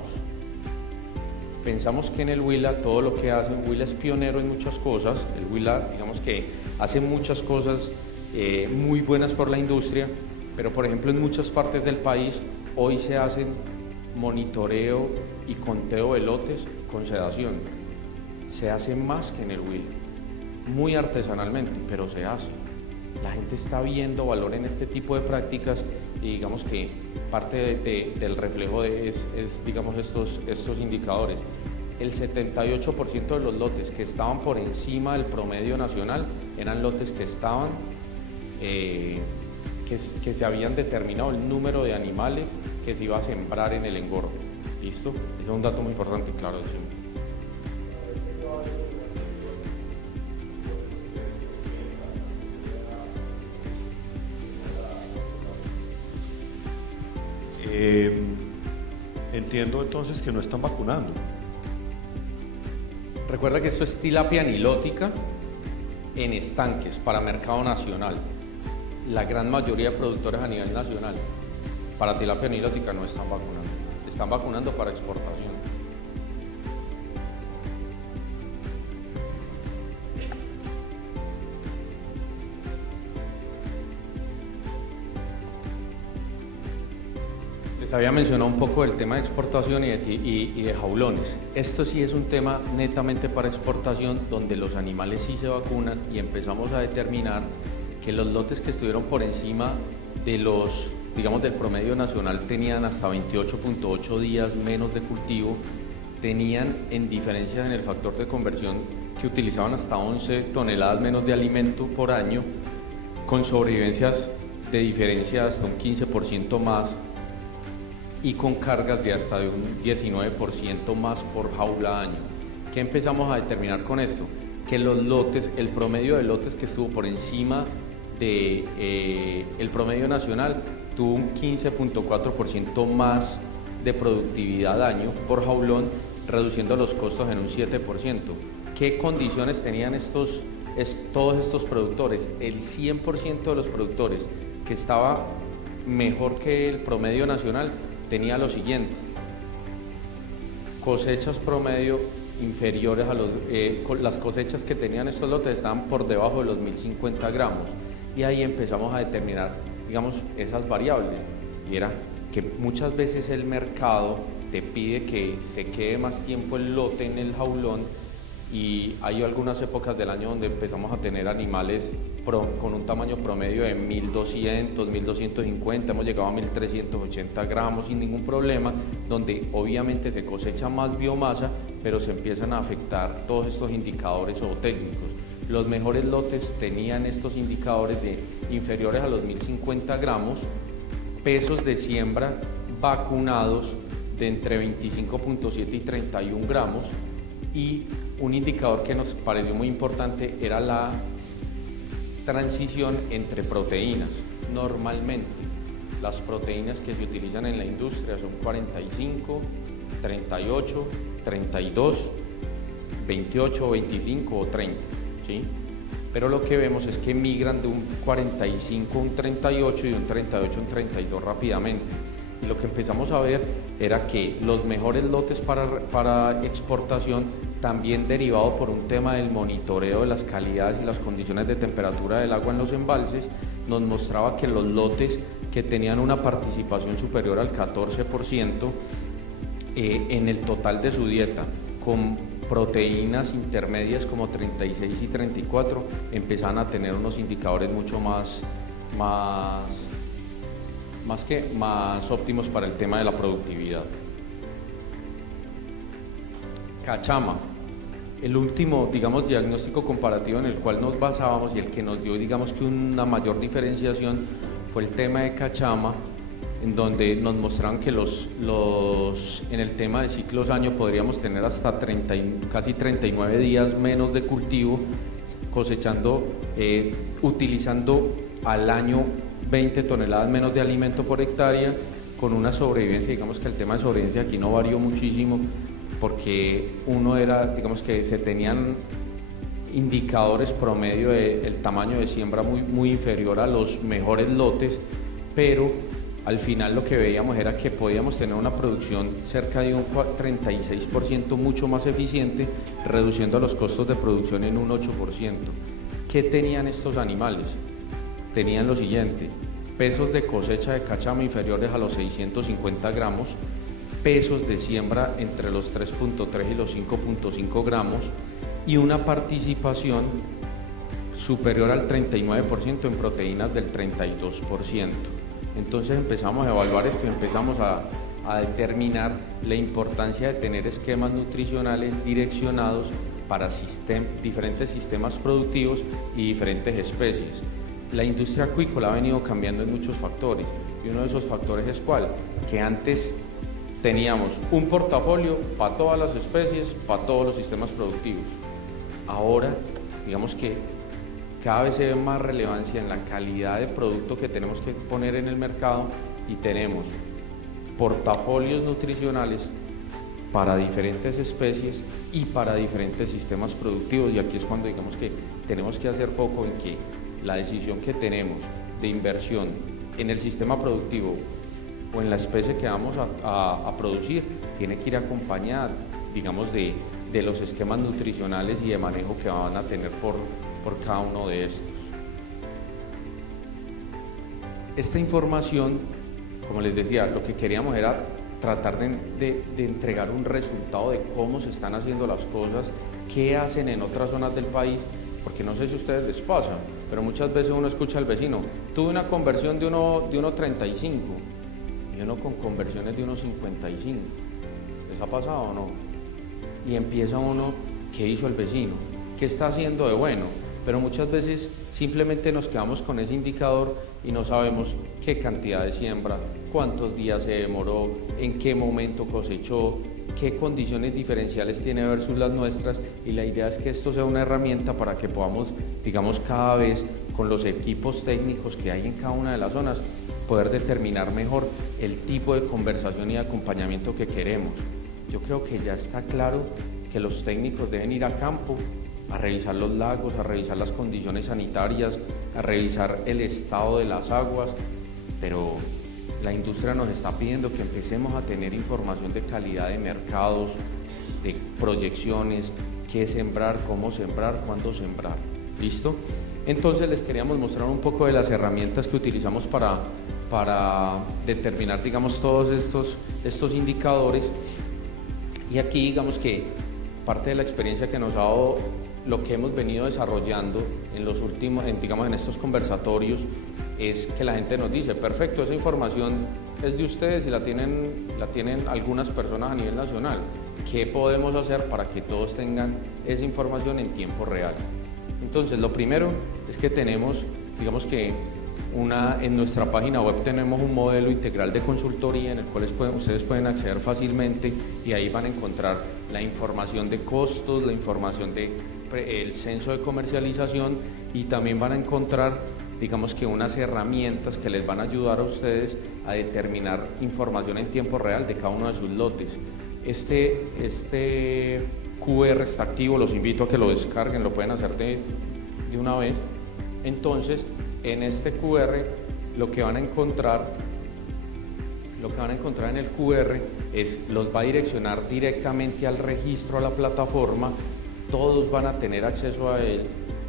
Pensamos que en el Huila todo lo que hace, Huila es pionero en muchas cosas, el Huila digamos que hace muchas cosas muy buenas por la industria, pero por ejemplo en muchas partes del país hoy se hacen monitoreo y conteo de lotes con sedación. Se hace más que en el Huila, muy artesanalmente, pero se hace. La gente está viendo valor en este tipo de prácticas y digamos que parte del reflejo es digamos estos indicadores. El 78% de los lotes que estaban por encima del promedio nacional eran lotes que estaban que se habían determinado el número de animales que se iba a sembrar en el engorde. ¿Listo? Ese es un dato muy importante, claro, decimos. Entiendo entonces que no están vacunando. Recuerda que esto es tilapia nilótica en estanques para mercado nacional. La gran mayoría de productores a nivel nacional para tilapia nilótica no están vacunando, están vacunando para exportación. Les Te había mencionado un poco el tema de exportación y de jaulones. Esto sí es un tema netamente para exportación, donde los animales sí se vacunan y empezamos a determinar que los lotes que estuvieron por encima de los, digamos, del promedio nacional tenían hasta 28.8 días menos de cultivo, tenían en diferencias en el factor de conversión que utilizaban hasta 11 toneladas menos de alimento por año, con sobrevivencias de diferencia hasta un 15% más y con cargas de hasta de un 19% más por jaula año. ¿Qué empezamos a determinar con esto? Que los lotes, el promedio de lotes que estuvo por encima de el promedio nacional tuvo un 15.4% más de productividad año por jaulón, reduciendo los costos en un 7%. ¿Qué condiciones tenían todos estos productores? El 100% de los productores que estaba mejor que el promedio nacional tenía lo siguiente: cosechas promedio inferiores a las cosechas que tenían estos lotes estaban por debajo de los 1050 gramos, y ahí empezamos a determinar, digamos, esas variables, y era que muchas veces el mercado te pide que se quede más tiempo el lote en el jaulón, y hay algunas épocas del año donde empezamos a tener animales con un tamaño promedio de 1200, 1250, hemos llegado a 1380 gramos sin ningún problema, donde obviamente se cosecha más biomasa, pero se empiezan a afectar todos estos indicadores zootécnicos. Los mejores lotes tenían estos indicadores de inferiores a los 1050 gramos, pesos de siembra vacunados de entre 25.7 y 31 gramos, y un indicador que nos pareció muy importante era la transición entre proteínas. Normalmente las proteínas que se utilizan en la industria son 45, 38, 32, 28, 25 o 30, ¿sí? Pero lo que vemos es que migran de un 45 a un 38 y de un 38 a un 32 rápidamente. Y lo que empezamos a ver era que los mejores lotes para exportación, también derivado por un tema del monitoreo de las calidades y las condiciones de temperatura del agua en los embalses, nos mostraba que los lotes que tenían una participación superior al 14% en el total de su dieta, con proteínas intermedias como 36 y 34, empezaban a tener unos indicadores mucho más óptimos para el tema de la productividad. Cachama, el último, digamos, diagnóstico comparativo en el cual nos basábamos y el que nos dio, digamos, que una mayor diferenciación fue el tema de Cachama, en donde nos mostraron que en el tema de ciclos año podríamos tener hasta casi 39 días menos de cultivo, cosechando, utilizando al año 20 toneladas menos de alimento por hectárea, con una sobrevivencia. Digamos que el tema de sobrevivencia aquí no varió muchísimo, porque uno era, digamos que se tenían indicadores promedio del tamaño de siembra muy inferior a los mejores lotes, pero al final lo que veíamos era que podíamos tener una producción cerca de un 36% mucho más eficiente, reduciendo los costos de producción en un 8%. ¿Qué tenían estos animales? Tenían lo siguiente: pesos de cosecha de cachama inferiores a los 650 gramos, pesos de siembra entre los 3.3 y los 5.5 gramos, y una participación superior al 39% en proteínas del 32%. Entonces empezamos a evaluar esto y empezamos a determinar la importancia de tener esquemas nutricionales direccionados para diferentes sistemas productivos y diferentes especies. La industria acuícola ha venido cambiando en muchos factores, y uno de esos factores es ¿cuál? Que antes teníamos un portafolio para todas las especies, para todos los sistemas productivos. Ahora, digamos que cada vez se ve más relevancia en la calidad de producto que tenemos que poner en el mercado, y tenemos portafolios nutricionales para diferentes especies y para diferentes sistemas productivos, y aquí es cuando digamos que tenemos que hacer foco en que la decisión que tenemos de inversión en el sistema productivo o en la especie que vamos a producir tiene que ir acompañada, digamos, de los esquemas nutricionales y de manejo que van a tener por cada uno de estos. Esta información como les decía, lo que queríamos era tratar de entregar un resultado de cómo se están haciendo las cosas, qué hacen en otras zonas del país, porque no sé si a ustedes les pasa, pero muchas veces uno escucha al vecino, tuve una conversión de 1.35 y uno con conversiones de 1.55, ¿les ha pasado o no? Y empieza uno, ¿qué hizo el vecino? ¿Qué está haciendo de bueno? Pero muchas veces simplemente nos quedamos con ese indicador y no sabemos qué cantidad de siembra, cuántos días se demoró, en qué momento cosechó, qué condiciones diferenciales tiene versus las nuestras, y la idea es que esto sea una herramienta para que podamos, digamos, cada vez con los equipos técnicos que hay en cada una de las zonas, poder determinar mejor el tipo de conversación y acompañamiento que queremos. Yo creo que ya está claro que los técnicos deben ir a campo a revisar los lagos, a revisar las condiciones sanitarias, a revisar el estado de las aguas, pero la industria nos está pidiendo que empecemos a tener información de calidad de mercados, de proyecciones, qué sembrar, cómo sembrar, cuándo sembrar. ¿Listo? Entonces les queríamos mostrar un poco de las herramientas que utilizamos para determinar, digamos, todos estos indicadores. Y aquí, digamos que parte de la experiencia que nos ha dado lo que hemos venido desarrollando en los últimos, en estos conversatorios, es que la gente nos dice, perfecto, esa información es de ustedes y la tienen algunas personas a nivel nacional. ¿Qué podemos hacer para que todos tengan esa información en tiempo real? Entonces, lo primero es que tenemos, digamos que en nuestra página web tenemos un modelo integral de consultoría en el cual ustedes pueden acceder fácilmente, y ahí van a encontrar la información de costos, la información del censo de comercialización, y también van a encontrar, digamos que unas herramientas que les van a ayudar a ustedes a determinar información en tiempo real de cada uno de sus lotes. Este QR está activo, los invito a que lo descarguen, lo pueden hacer de una vez. Entonces, en este QR lo que van a encontrar en el QR los va a direccionar directamente al registro, a la plataforma. Todos van a tener acceso a él.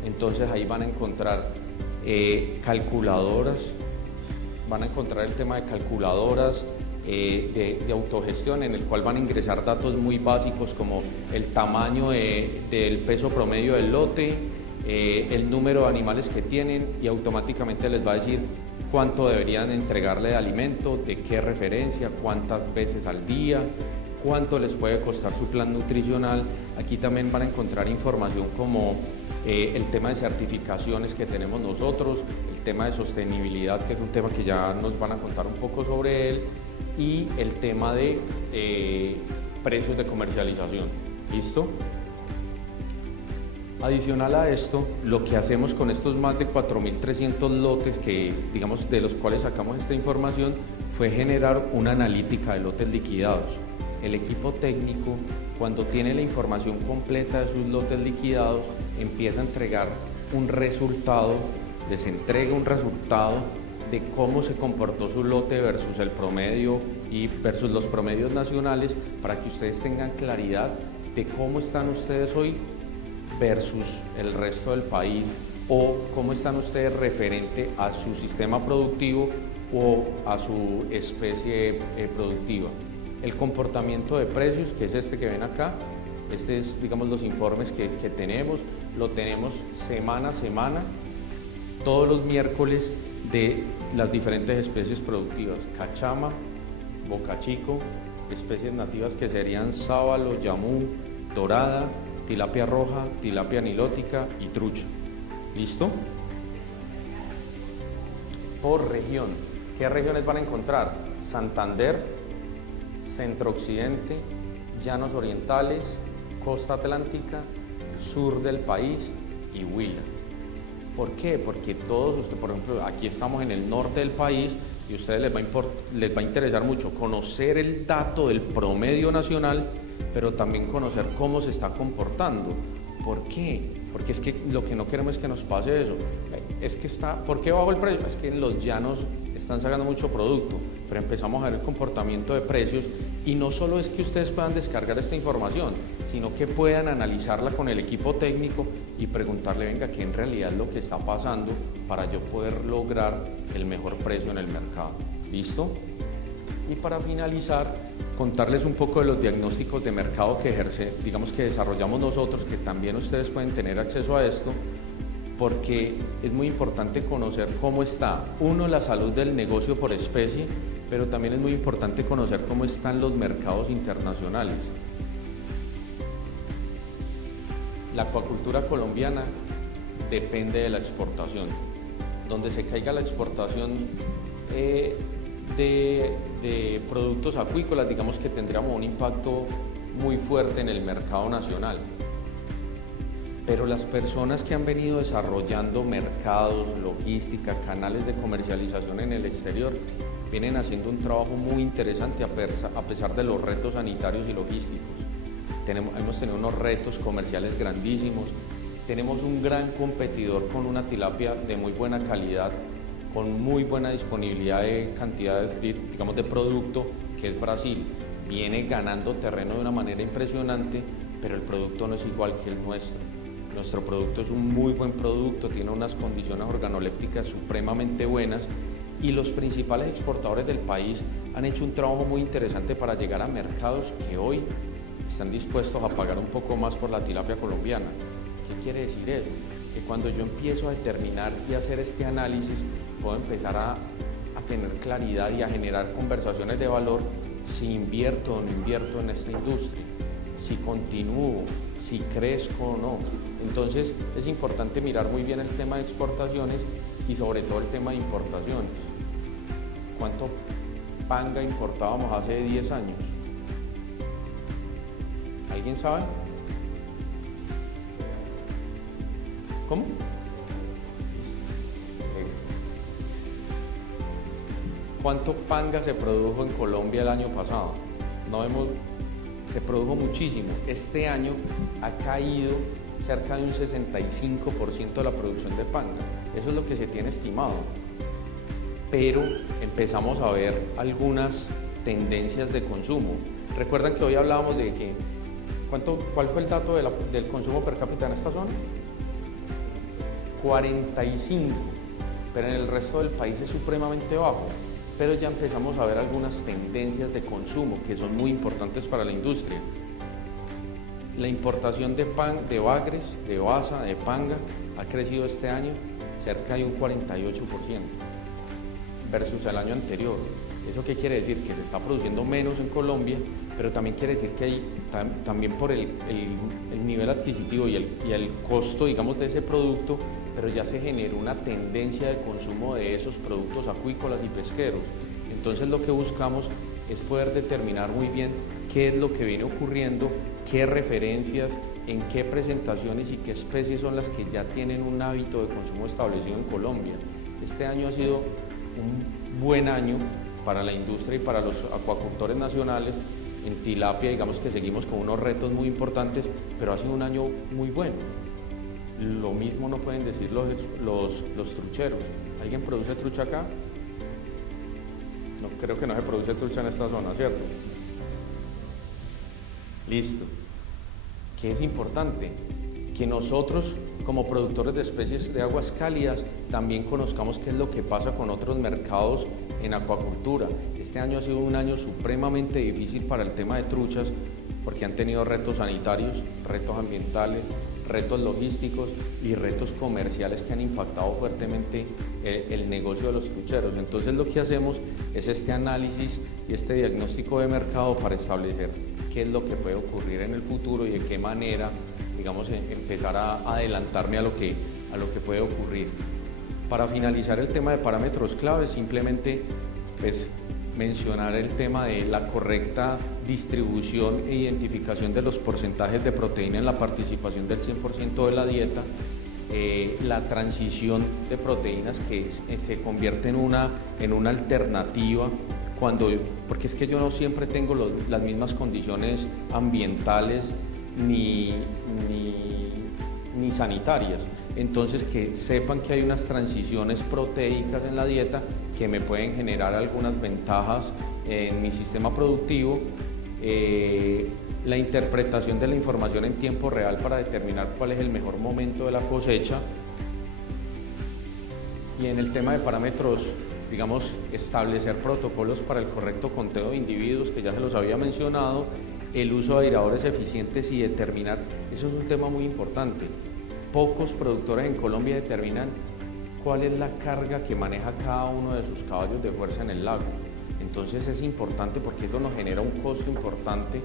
Entonces ahí van a encontrar calculadoras, van a encontrar el tema de calculadoras de autogestión, en el cual van a ingresar datos muy básicos como el tamaño del peso promedio del lote, el número de animales que tienen, y automáticamente les va a decir cuánto deberían entregarle de alimento, de qué referencia, cuántas veces al día, cuánto les puede costar su plan nutricional. Aquí también van a encontrar información como el tema de certificaciones que tenemos nosotros, el tema de sostenibilidad, que es un tema que ya nos van a contar un poco sobre él, y el tema de precios de comercialización. ¿Listo? Adicional a esto, lo que hacemos con estos más de 4.300 lotes digamos, de los cuales sacamos esta información, fue generar una analítica de lotes liquidados. El equipo técnico, cuando tiene la información completa de sus lotes liquidados, empieza a entregar un resultado, les entrega un resultado de cómo se comportó su lote versus el promedio y versus los promedios nacionales, para que ustedes tengan claridad de cómo están ustedes hoy versus el resto del país, o cómo están ustedes referente a su sistema productivo o a su especie productiva. El comportamiento de precios, que es este que ven acá, este es, digamos, los informes que tenemos, lo tenemos semana a semana, todos los miércoles, de las diferentes especies productivas: cachama, bocachico, especies nativas que serían sábalo, yamú, dorada, tilapia roja, tilapia nilótica y trucha. ¿Listo? Por región, ¿qué regiones van a encontrar? Santander, Centro Occidente, Llanos Orientales, Costa Atlántica, sur del país y Huila. ¿Por qué? Porque todos ustedes, por ejemplo, aquí estamos en el norte del país, y a ustedes les va a interesar mucho conocer el dato del promedio nacional, pero también conocer cómo se está comportando. ¿Por qué? Porque es que lo que no queremos es que nos pase eso. Es que ¿por qué bajó el precio? Es que en los llanos están sacando mucho producto, pero empezamos a ver el comportamiento de precios, y no solo es que ustedes puedan descargar esta información, sino que puedan analizarla con el equipo técnico y preguntarle, venga, ¿qué en realidad es lo que está pasando para yo poder lograr el mejor precio en el mercado? ¿Listo? Y para finalizar, contarles un poco de los diagnósticos de mercado que que desarrollamos nosotros, que también ustedes pueden tener acceso a esto, porque es muy importante conocer cómo está, uno, la salud del negocio por especie, pero también es muy importante conocer cómo están los mercados internacionales. La acuacultura colombiana depende de la exportación. Donde se caiga la exportación de productos acuícolas, digamos que tendríamos un impacto muy fuerte en el mercado nacional. Pero las personas que han venido desarrollando mercados, logística, canales de comercialización en el exterior, vienen haciendo un trabajo muy interesante a pesar de los retos sanitarios y logísticos. Hemos tenido unos retos comerciales grandísimos, tenemos un gran competidor con una tilapia de muy buena calidad, con muy buena disponibilidad de cantidades, digamos, de producto, que es Brasil. Viene ganando terreno de una manera impresionante, pero el producto no es igual que el nuestro. Nuestro producto es un muy buen producto, tiene unas condiciones organolépticas supremamente buenas y los principales exportadores del país han hecho un trabajo muy interesante para llegar a mercados que hoy están dispuestos a pagar un poco más por la tilapia colombiana. ¿Qué quiere decir eso? Que cuando yo empiezo a determinar y hacer este análisis, puedo empezar a tener claridad y a generar conversaciones de valor si invierto o no invierto en esta industria, si continúo, si crezco o no. Entonces es importante mirar muy bien el tema de exportaciones y sobre todo el tema de importaciones. ¿Cuánto panga importábamos hace 10 años? ¿Alguien sabe? ¿Cómo? ¿Cuánto panga se produjo en Colombia el año pasado? Se produjo muchísimo. Este año ha caído cerca de un 65% de la producción de panga. Eso es lo que se tiene estimado. Pero empezamos a ver algunas tendencias de consumo. Recuerdan que hoy hablábamos de que ¿cuál fue el dato del consumo per cápita en esta zona? 45, pero en el resto del país es supremamente bajo. Pero ya empezamos a ver algunas tendencias de consumo que son muy importantes para la industria. La importación de bagres, de basa, de panga ha crecido este año cerca de un 48% versus el año anterior. ¿Eso qué quiere decir? Que se está produciendo menos en Colombia, pero también quiere decir que hay, también por el nivel adquisitivo y el costo, digamos, de ese producto, pero ya se generó una tendencia de consumo de esos productos acuícolas y pesqueros. Entonces lo que buscamos es poder determinar muy bien qué es lo que viene ocurriendo, qué referencias, en qué presentaciones y qué especies son las que ya tienen un hábito de consumo establecido en Colombia. Este año ha sido un buen año para la industria y para los acuacultores nacionales. En tilapia, digamos que seguimos con unos retos muy importantes, pero ha sido un año muy bueno. Lo mismo no pueden decir los trucheros. ¿Alguien produce trucha acá? No, creo que no se produce trucha en esta zona, ¿cierto? Listo. ¿Qué es importante? Que nosotros, como productores de especies de aguas cálidas, también conozcamos qué es lo que pasa con otros mercados en acuacultura. Este año ha sido un año supremamente difícil para el tema de truchas, porque han tenido retos sanitarios, retos ambientales, retos logísticos y retos comerciales que han impactado fuertemente el negocio de los trucheros. Entonces lo que hacemos es este análisis y este diagnóstico de mercado para establecer qué es lo que puede ocurrir en el futuro y de qué manera, digamos, empezar a adelantarme a lo que puede ocurrir. Para finalizar el tema de parámetros claves, simplemente pues, mencionar el tema de la correcta distribución e identificación de los porcentajes de proteína en la participación del 100% de la dieta, la transición de proteínas que se convierte en una alternativa, porque es que yo no siempre tengo las mismas condiciones ambientales ni sanitarias. Entonces que sepan que hay unas transiciones proteicas en la dieta que me pueden generar algunas ventajas en mi sistema productivo, la interpretación de la información en tiempo real para determinar cuál es el mejor momento de la cosecha, y en el tema de parámetros digamos, establecer protocolos para el correcto conteo de individuos, que ya se los había mencionado, el uso de airadores eficientes y determinar, eso es un tema muy importante. Pocos productores en Colombia determinan cuál es la carga que maneja cada uno de sus caballos de fuerza en el lago. Entonces es importante porque eso nos genera un costo importante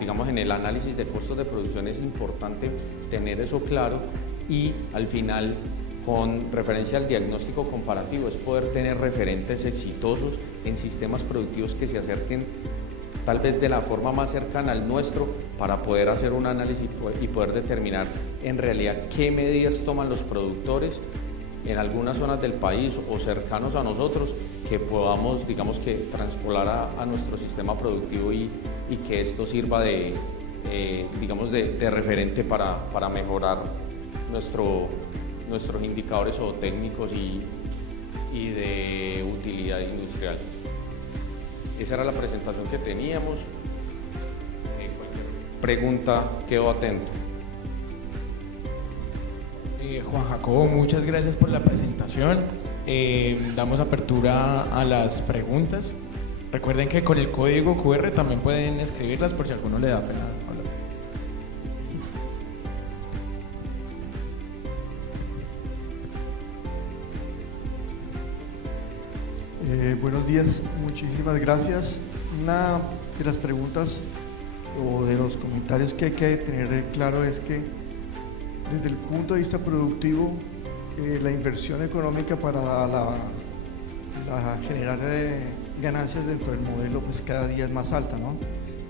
digamos, en el análisis de costos de producción. Es importante tener eso claro y al final, con referencia al diagnóstico comparativo, es poder tener referentes exitosos en sistemas productivos que se acerquen tal vez de la forma más cercana al nuestro, para poder hacer un análisis y poder determinar en realidad qué medidas toman los productores en algunas zonas del país o cercanos a nosotros, que podamos, digamos, que transpolar a nuestro sistema productivo y que esto sirva de, digamos, de referente para mejorar nuestros indicadores zootécnicos y de utilidad industrial. Esa era la presentación que teníamos. Cualquier pregunta, quedo atento. Juan Jacobo, muchas gracias por la presentación. Damos apertura a las preguntas. Recuerden que con el código QR también pueden escribirlas por si a alguno le da pena hablar. Buenos días, muchísimas gracias. Una de las preguntas o de los comentarios que hay que tener claro es que desde el punto de vista productivo, la inversión económica para generar ganancias dentro del modelo pues cada día es más alta, ¿no?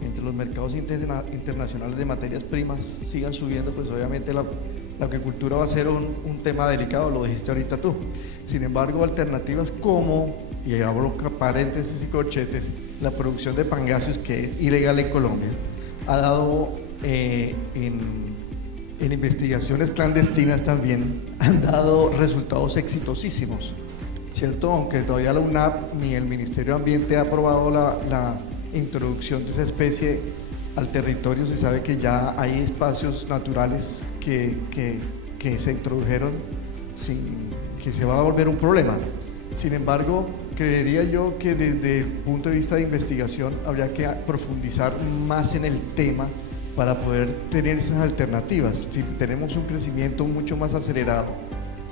Entre los mercados internacionales de materias primas sigan subiendo, pues obviamente la acuicultura va a ser un tema delicado, lo dijiste ahorita tú. Sin embargo, alternativas como, y abro paréntesis y corchetes, la producción de pangáceos, que es ilegal en Colombia, ha dado en investigaciones clandestinas también, han dado resultados exitosísimos, ¿cierto? Aunque todavía la UNAP ni el Ministerio de Ambiente ha aprobado la introducción de esa especie al territorio, se sabe que ya hay espacios naturales que se introdujeron sin que se va a volver un problema. Sin embargo, creería yo que desde el punto de vista de investigación habría que profundizar más en el tema para poder tener esas alternativas. Si tenemos un crecimiento mucho más acelerado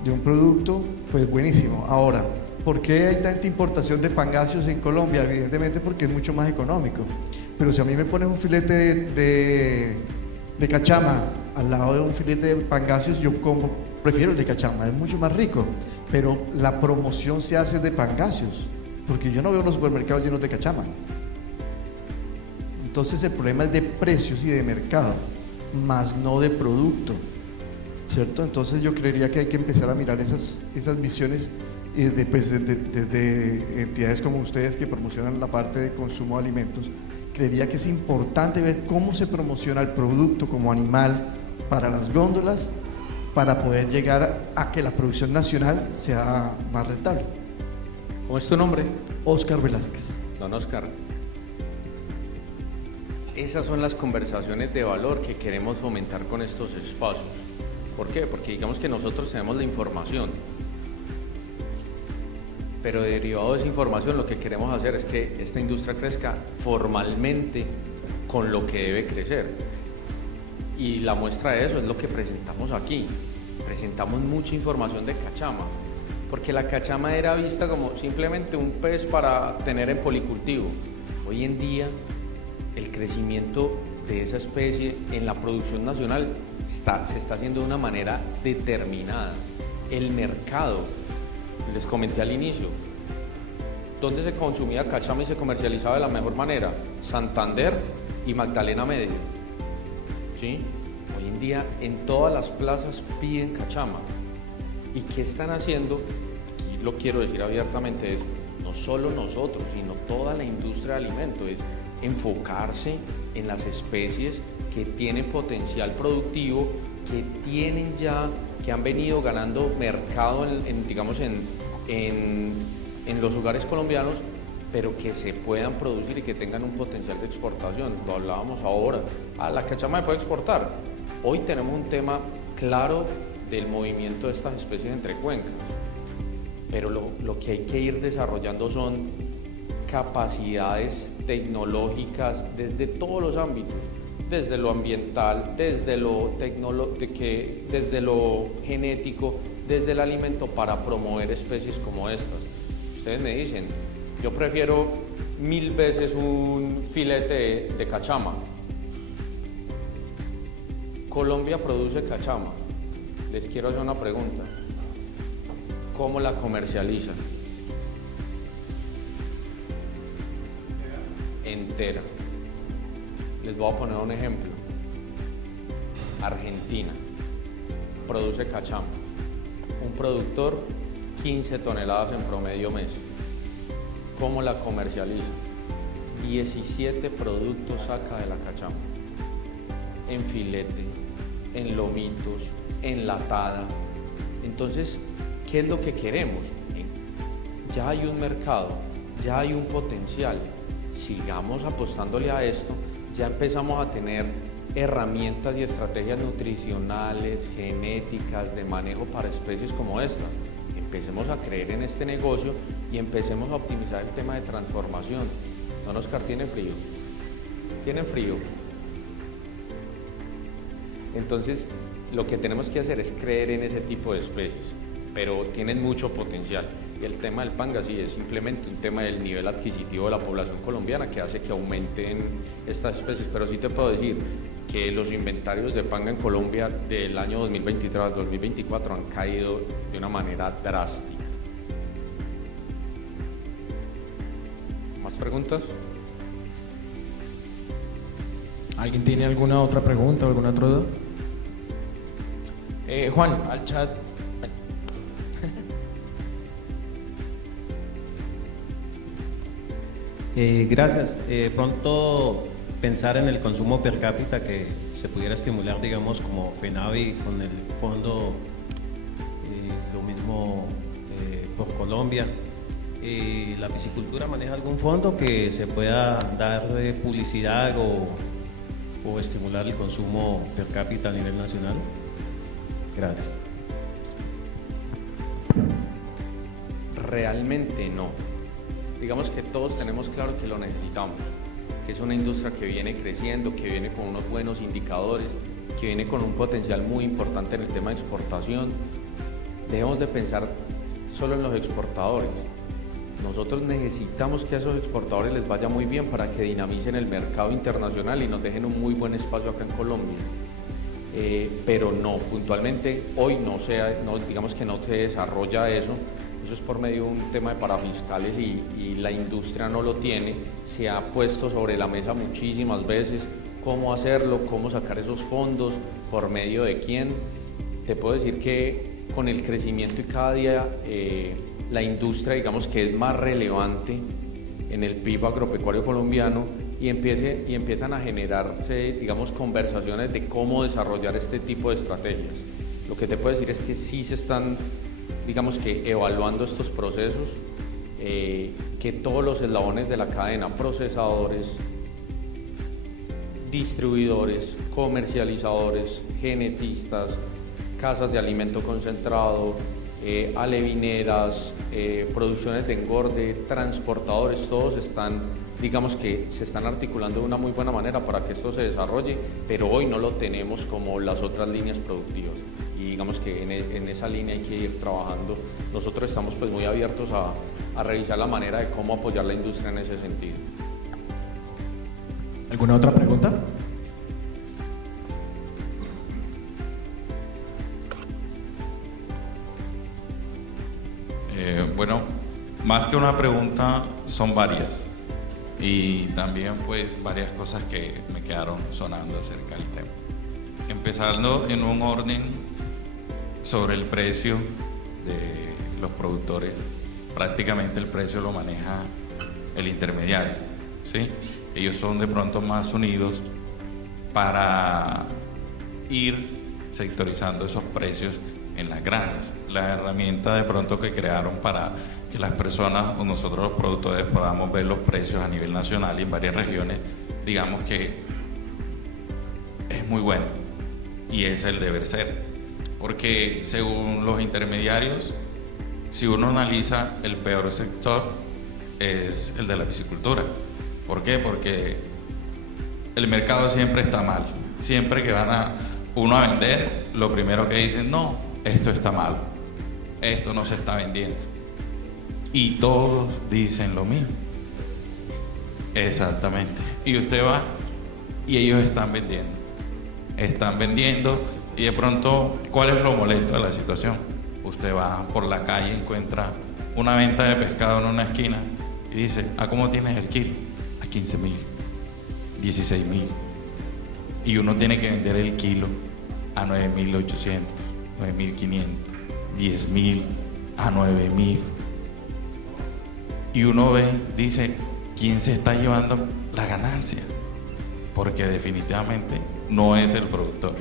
de un producto, pues buenísimo. Ahora, ¿por qué hay tanta importación de pangáceos en Colombia? Evidentemente porque es mucho más económico. Pero si a mí me pones un filete de cachama al lado de un filete de pangáceos, yo prefiero el de cachama, es mucho más rico. Pero la promoción se hace de pangáceos, porque yo no veo los supermercados llenos de cachama. Entonces el problema es de precios y de mercado, más no de producto, ¿cierto? Entonces yo creería que hay que empezar a mirar esas visiones desde entidades como ustedes que promocionan la parte de consumo de alimentos. Creería que es importante ver cómo se promociona el producto como animal para las góndolas, para poder llegar a que la producción nacional sea más rentable. ¿Cómo es tu nombre? Óscar Velázquez. Don Óscar. Esas son las conversaciones de valor que queremos fomentar con estos espacios. ¿Por qué? Porque digamos que nosotros tenemos la información, pero derivado de esa información lo que queremos hacer es que esta industria crezca formalmente con lo que debe crecer. Y la muestra de eso es lo que presentamos aquí. Presentamos mucha información de cachama, porque la cachama era vista como simplemente un pez para tener en policultivo. Hoy en día el crecimiento de esa especie en la producción nacional se está haciendo de una manera determinada. El mercado, les comenté al inicio, ¿dónde se consumía cachama y se comercializaba de la mejor manera? Santander y Magdalena Medio. ¿Sí? Hoy en día en todas las plazas piden cachama. ¿Y qué están haciendo? Aquí lo quiero decir abiertamente, es no solo nosotros, sino toda la industria de alimentos, es enfocarse en las especies que tienen potencial productivo, que han venido ganando mercado en los hogares colombianos, pero que se puedan producir y que tengan un potencial de exportación. Lo hablábamos ahora, la cachama se puede exportar. Hoy tenemos un tema claro del movimiento de estas especies entre cuencas. pero lo que hay que ir desarrollando son capacidades tecnológicas desde todos los ámbitos, desde lo ambiental, desde lo genético, desde el alimento, para promover especies como estas. Ustedes me dicen, yo prefiero 1000 veces un filete de cachama. Colombia produce cachama. Les quiero hacer una pregunta. ¿Cómo la comercializan? Entera. Les voy a poner un ejemplo. Argentina produce cachama. Un productor, 15 toneladas en promedio mes. ¿Cómo la comercializa? 17 productos saca de la cachama. En filete, en lomitos, enlatada. Entonces, ¿qué es lo que queremos? Ya hay un mercado, ya hay un potencial. Sigamos apostándole a esto. Ya empezamos a tener herramientas y estrategias nutricionales, genéticas, de manejo para especies como estas. Empecemos a creer en este negocio y empecemos a optimizar el tema de transformación. Don Oscar, ¿tiene frío? ¿Tiene frío? Entonces, lo que tenemos que hacer es creer en ese tipo de especies, pero tienen mucho potencial. Y el tema del panga sí es simplemente un tema del nivel adquisitivo de la población colombiana que hace que aumenten estas especies. Pero sí te puedo decir que los inventarios de panga en Colombia del año 2023 al 2024 han caído de una manera drástica. ¿Más preguntas? ¿Alguien tiene alguna otra pregunta o alguna otra duda? Juan, al chat. Gracias. Pronto pensar en el consumo per cápita que se pudiera estimular, digamos, como FENAVI con el fondo, lo mismo por Colombia. ¿La piscicultura maneja algún fondo que se pueda dar publicidad o estimular el consumo per cápita a nivel nacional? Gracias. Realmente no. Digamos que todos tenemos claro que lo necesitamos, que es una industria que viene creciendo, que viene con unos buenos indicadores, que viene con un potencial muy importante en el tema de exportación. Dejemos de pensar solo en los exportadores. Nosotros necesitamos que a esos exportadores les vaya muy bien para que dinamicen el mercado internacional y nos dejen un muy buen espacio acá en Colombia. Pero no, puntualmente hoy digamos que no se desarrolla eso. Eso es por medio de un tema de parafiscales y la industria no lo tiene. Se ha puesto sobre la mesa muchísimas veces cómo hacerlo, cómo sacar esos fondos, por medio de quién. Te puedo decir que con el crecimiento y cada día la industria, digamos que es más relevante en el PIB agropecuario colombiano y empiezan a generarse, digamos, conversaciones de cómo desarrollar este tipo de estrategias. Lo que te puedo decir es que sí se están, digamos que, evaluando estos procesos, que todos los eslabones de la cadena, procesadores, distribuidores, comercializadores, genetistas, casas de alimento concentrado, alevineras, producciones de engorde, transportadores, todos están, digamos que se están articulando de una muy buena manera para que esto se desarrolle, pero hoy no lo tenemos como las otras líneas productivas. Y digamos que en esa línea hay que ir trabajando. Nosotros estamos pues muy abiertos a revisar la manera de cómo apoyar la industria en ese sentido. ¿Alguna otra pregunta? Bueno, más que una pregunta, son varias. Y también pues varias cosas que me quedaron sonando acerca del tema. Empezando en un orden sobre el precio de los productores, prácticamente el precio lo maneja el intermediario, ¿sí? Ellos son de pronto más unidos para ir sectorizando esos precios en las granjas. La herramienta de pronto que crearon para que las personas o nosotros los productores podamos ver los precios a nivel nacional y en varias regiones, digamos que es muy bueno y es el deber ser, porque según los intermediarios si uno analiza, el peor sector es el de la piscicultura. ¿Por qué? Porque el mercado siempre está mal. Siempre que van uno a vender, lo primero que dicen, no, esto está mal, esto no se está vendiendo. Y todos dicen lo mismo. Exactamente. Y usted va y ellos están vendiendo. Están vendiendo y de pronto, ¿cuál es lo molesto de la situación? Usted va por la calle, encuentra una venta de pescado en una esquina y dice, ¿a cómo tienes el kilo? A 15.000, 16.000. Y uno tiene que vender el kilo a 9.800, 9.500, 10.000, a 9.000. Y uno ve, dice, ¿quién se está llevando la ganancia? Porque definitivamente no es el productor,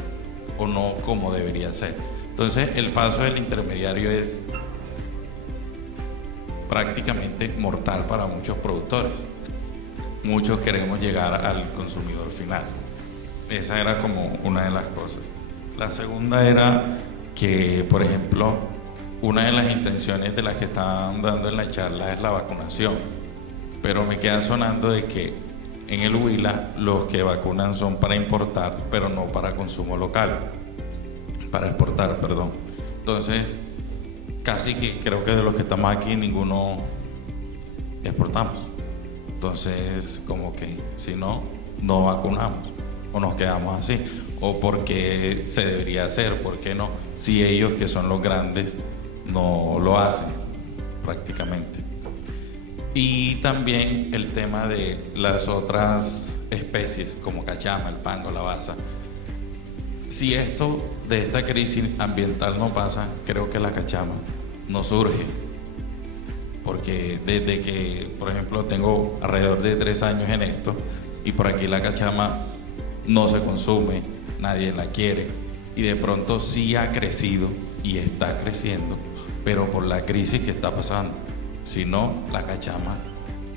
o no como debería ser. Entonces el paso del intermediario es prácticamente mortal para muchos productores. Muchos queremos llegar al consumidor final. Esa era como una de las cosas. La segunda era que, por ejemplo, una de las intenciones de las que estaban dando en la charla es la vacunación, pero me queda sonando de que en el Huila los que vacunan son para importar, pero no para consumo local, para exportar, perdón. Entonces, casi que creo que de los que estamos aquí ninguno exportamos. Entonces, como que si no vacunamos o nos quedamos así. O porque se debería hacer, ¿por qué no? Si ellos, que son los grandes, no lo hacen prácticamente. Y también el tema de las otras especies como cachama, el pango, la baza. Si esto de esta crisis ambiental no pasa, creo que la cachama no surge, porque desde que, por ejemplo, tengo alrededor de 3 años en esto y por aquí la cachama no se consume, nadie la quiere, y de pronto sí ha crecido y está creciendo, pero por la crisis que está pasando. Si no, la cachama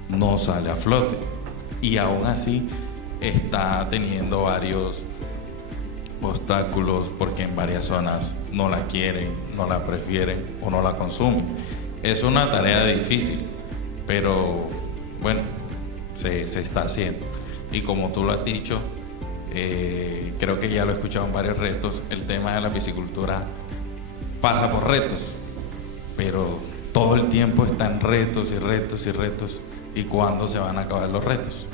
no sale a flote, y aún así está teniendo varios obstáculos porque en varias zonas no la quieren, no la prefieren o no la consumen. Es una tarea difícil, pero bueno, se está haciendo. Y como tú lo has dicho, creo que ya lo he escuchado en varios retos, el tema de la piscicultura pasa por retos, pero todo el tiempo están retos y retos y retos. ¿Y cuándo se van a acabar los retos?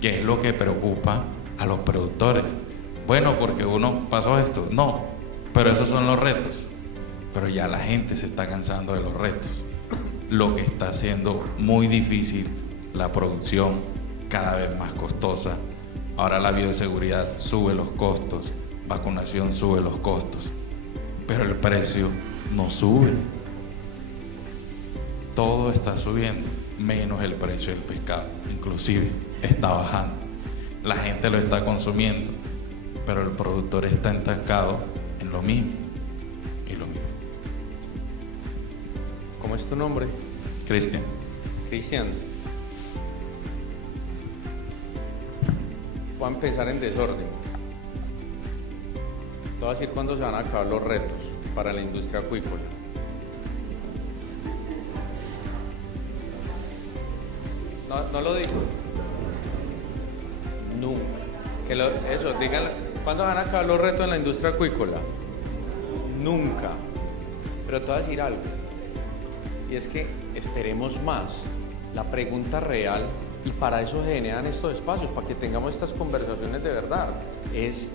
¿Qué es lo que preocupa a los productores? Bueno, porque uno pasó esto. No, pero esos son los retos. Pero ya la gente se está cansando de los retos, lo que está haciendo muy difícil la producción, cada vez más costosa. Ahora la bioseguridad sube los costos, vacunación sube los costos, pero el precio no sube. Todo está subiendo, menos el precio del pescado, inclusive está bajando. La gente lo está consumiendo, pero el productor está estancado en lo mismo y lo mismo. ¿Cómo es tu nombre? Cristian. Cristian. Voy a empezar en desorden. Te voy a decir cuándo se van a acabar los retos para la industria acuícola. No lo digo. Nunca. Eso, díganlo. ¿Cuándo van a acabar los retos en la industria acuícola? Nunca. Pero te voy a decir algo. Y es que esperemos más. La pregunta real, y para eso se generan estos espacios, para que tengamos estas conversaciones de verdad, es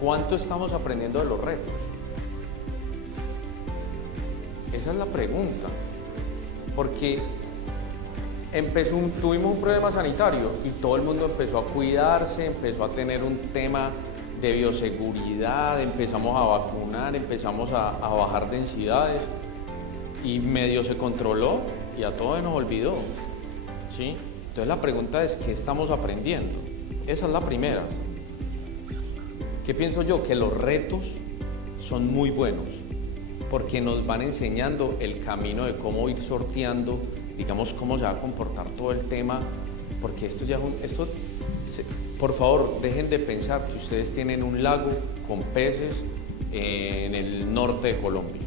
¿cuánto estamos aprendiendo de los retos? Esa es la pregunta. Porque tuvimos un problema sanitario y todo el mundo empezó a cuidarse, empezó a tener un tema de bioseguridad, empezamos a vacunar, empezamos a bajar densidades y medio se controló y a todos nos olvidó, ¿sí? Entonces la pregunta es, ¿qué estamos aprendiendo? Esa es la primera. ¿Qué pienso yo? Que los retos son muy buenos porque nos van enseñando el camino de cómo ir sorteando, digamos, cómo se va a comportar todo el tema, porque esto ya es por favor, dejen de pensar que ustedes tienen un lago con peces en el norte de Colombia.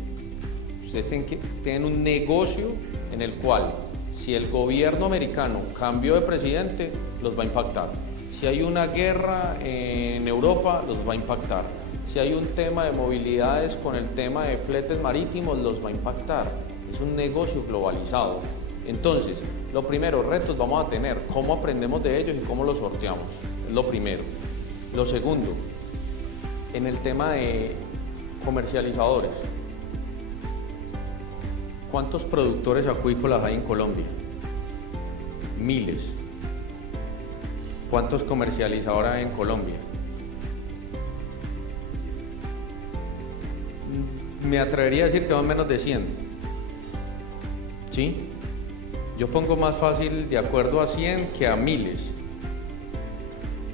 Ustedes Ustedes tienen un negocio en el cual, si el gobierno americano cambió de presidente, los va a impactar. Si hay una guerra en Europa, los va a impactar. Si hay un tema de movilidades con el tema de fletes marítimos, los va a impactar. Es un negocio globalizado. Entonces, lo primero, retos vamos a tener, cómo aprendemos de ellos y cómo los sorteamos. Es lo primero. Lo segundo, en el tema de comercializadores. ¿Cuántos productores acuícolas hay en Colombia? Miles. ¿Cuántos comercializadores hay en Colombia? Me atrevería a decir que van menos de 100. ¿Sí? Yo pongo más fácil de acuerdo a 100 que a miles.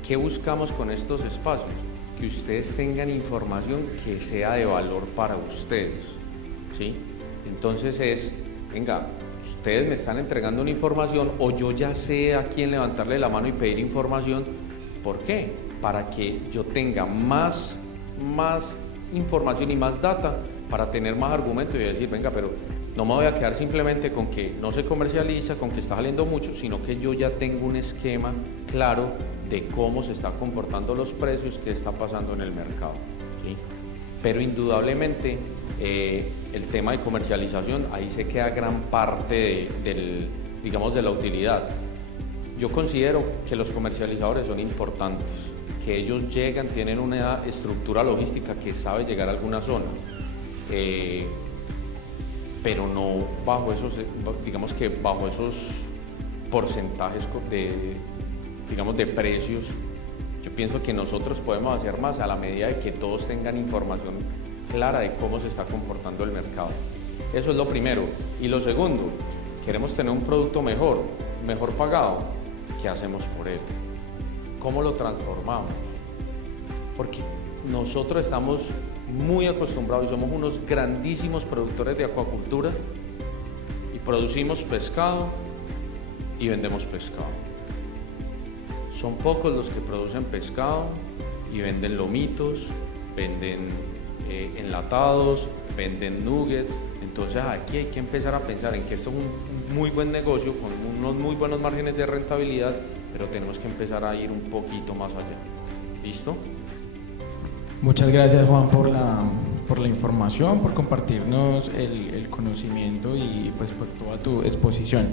¿Qué buscamos con estos espacios? Que ustedes tengan información que sea de valor para ustedes. ¿Sí? Entonces venga, ustedes me están entregando una información o yo ya sé a quién levantarle la mano y pedir información. ¿Por qué? Para que yo tenga más información y más data para tener más argumentos y decir, venga, pero no me voy a quedar simplemente con que no se comercializa, con que está saliendo mucho, sino que yo ya tengo un esquema claro de cómo se están comportando los precios, qué está pasando en el mercado. ¿Sí? Pero indudablemente el tema de comercialización, ahí se queda gran parte de la utilidad. Yo considero que los comercializadores son importantes, que ellos llegan, tienen una estructura logística que sabe llegar a alguna zona, pero no bajo esos, bajo esos porcentajes de precios. Yo pienso que nosotros podemos hacer más a la medida de que todos tengan información clara de cómo se está comportando el mercado. Eso es lo primero. Y lo segundo, queremos tener un producto mejor pagado. ¿Qué hacemos por él? ¿Cómo lo transformamos? Porque nosotros estamos muy acostumbrados y somos unos grandísimos productores de acuacultura y producimos pescado y vendemos pescado. Son pocos los que producen pescado y venden lomitos, venden enlatados, venden nuggets. Entonces aquí hay que empezar a pensar en que esto es un muy buen negocio con unos muy buenos márgenes de rentabilidad, pero tenemos que empezar a ir un poquito más allá. ¿Listo? Muchas gracias, Juan, por la información, por compartirnos el conocimiento y pues por toda tu exposición.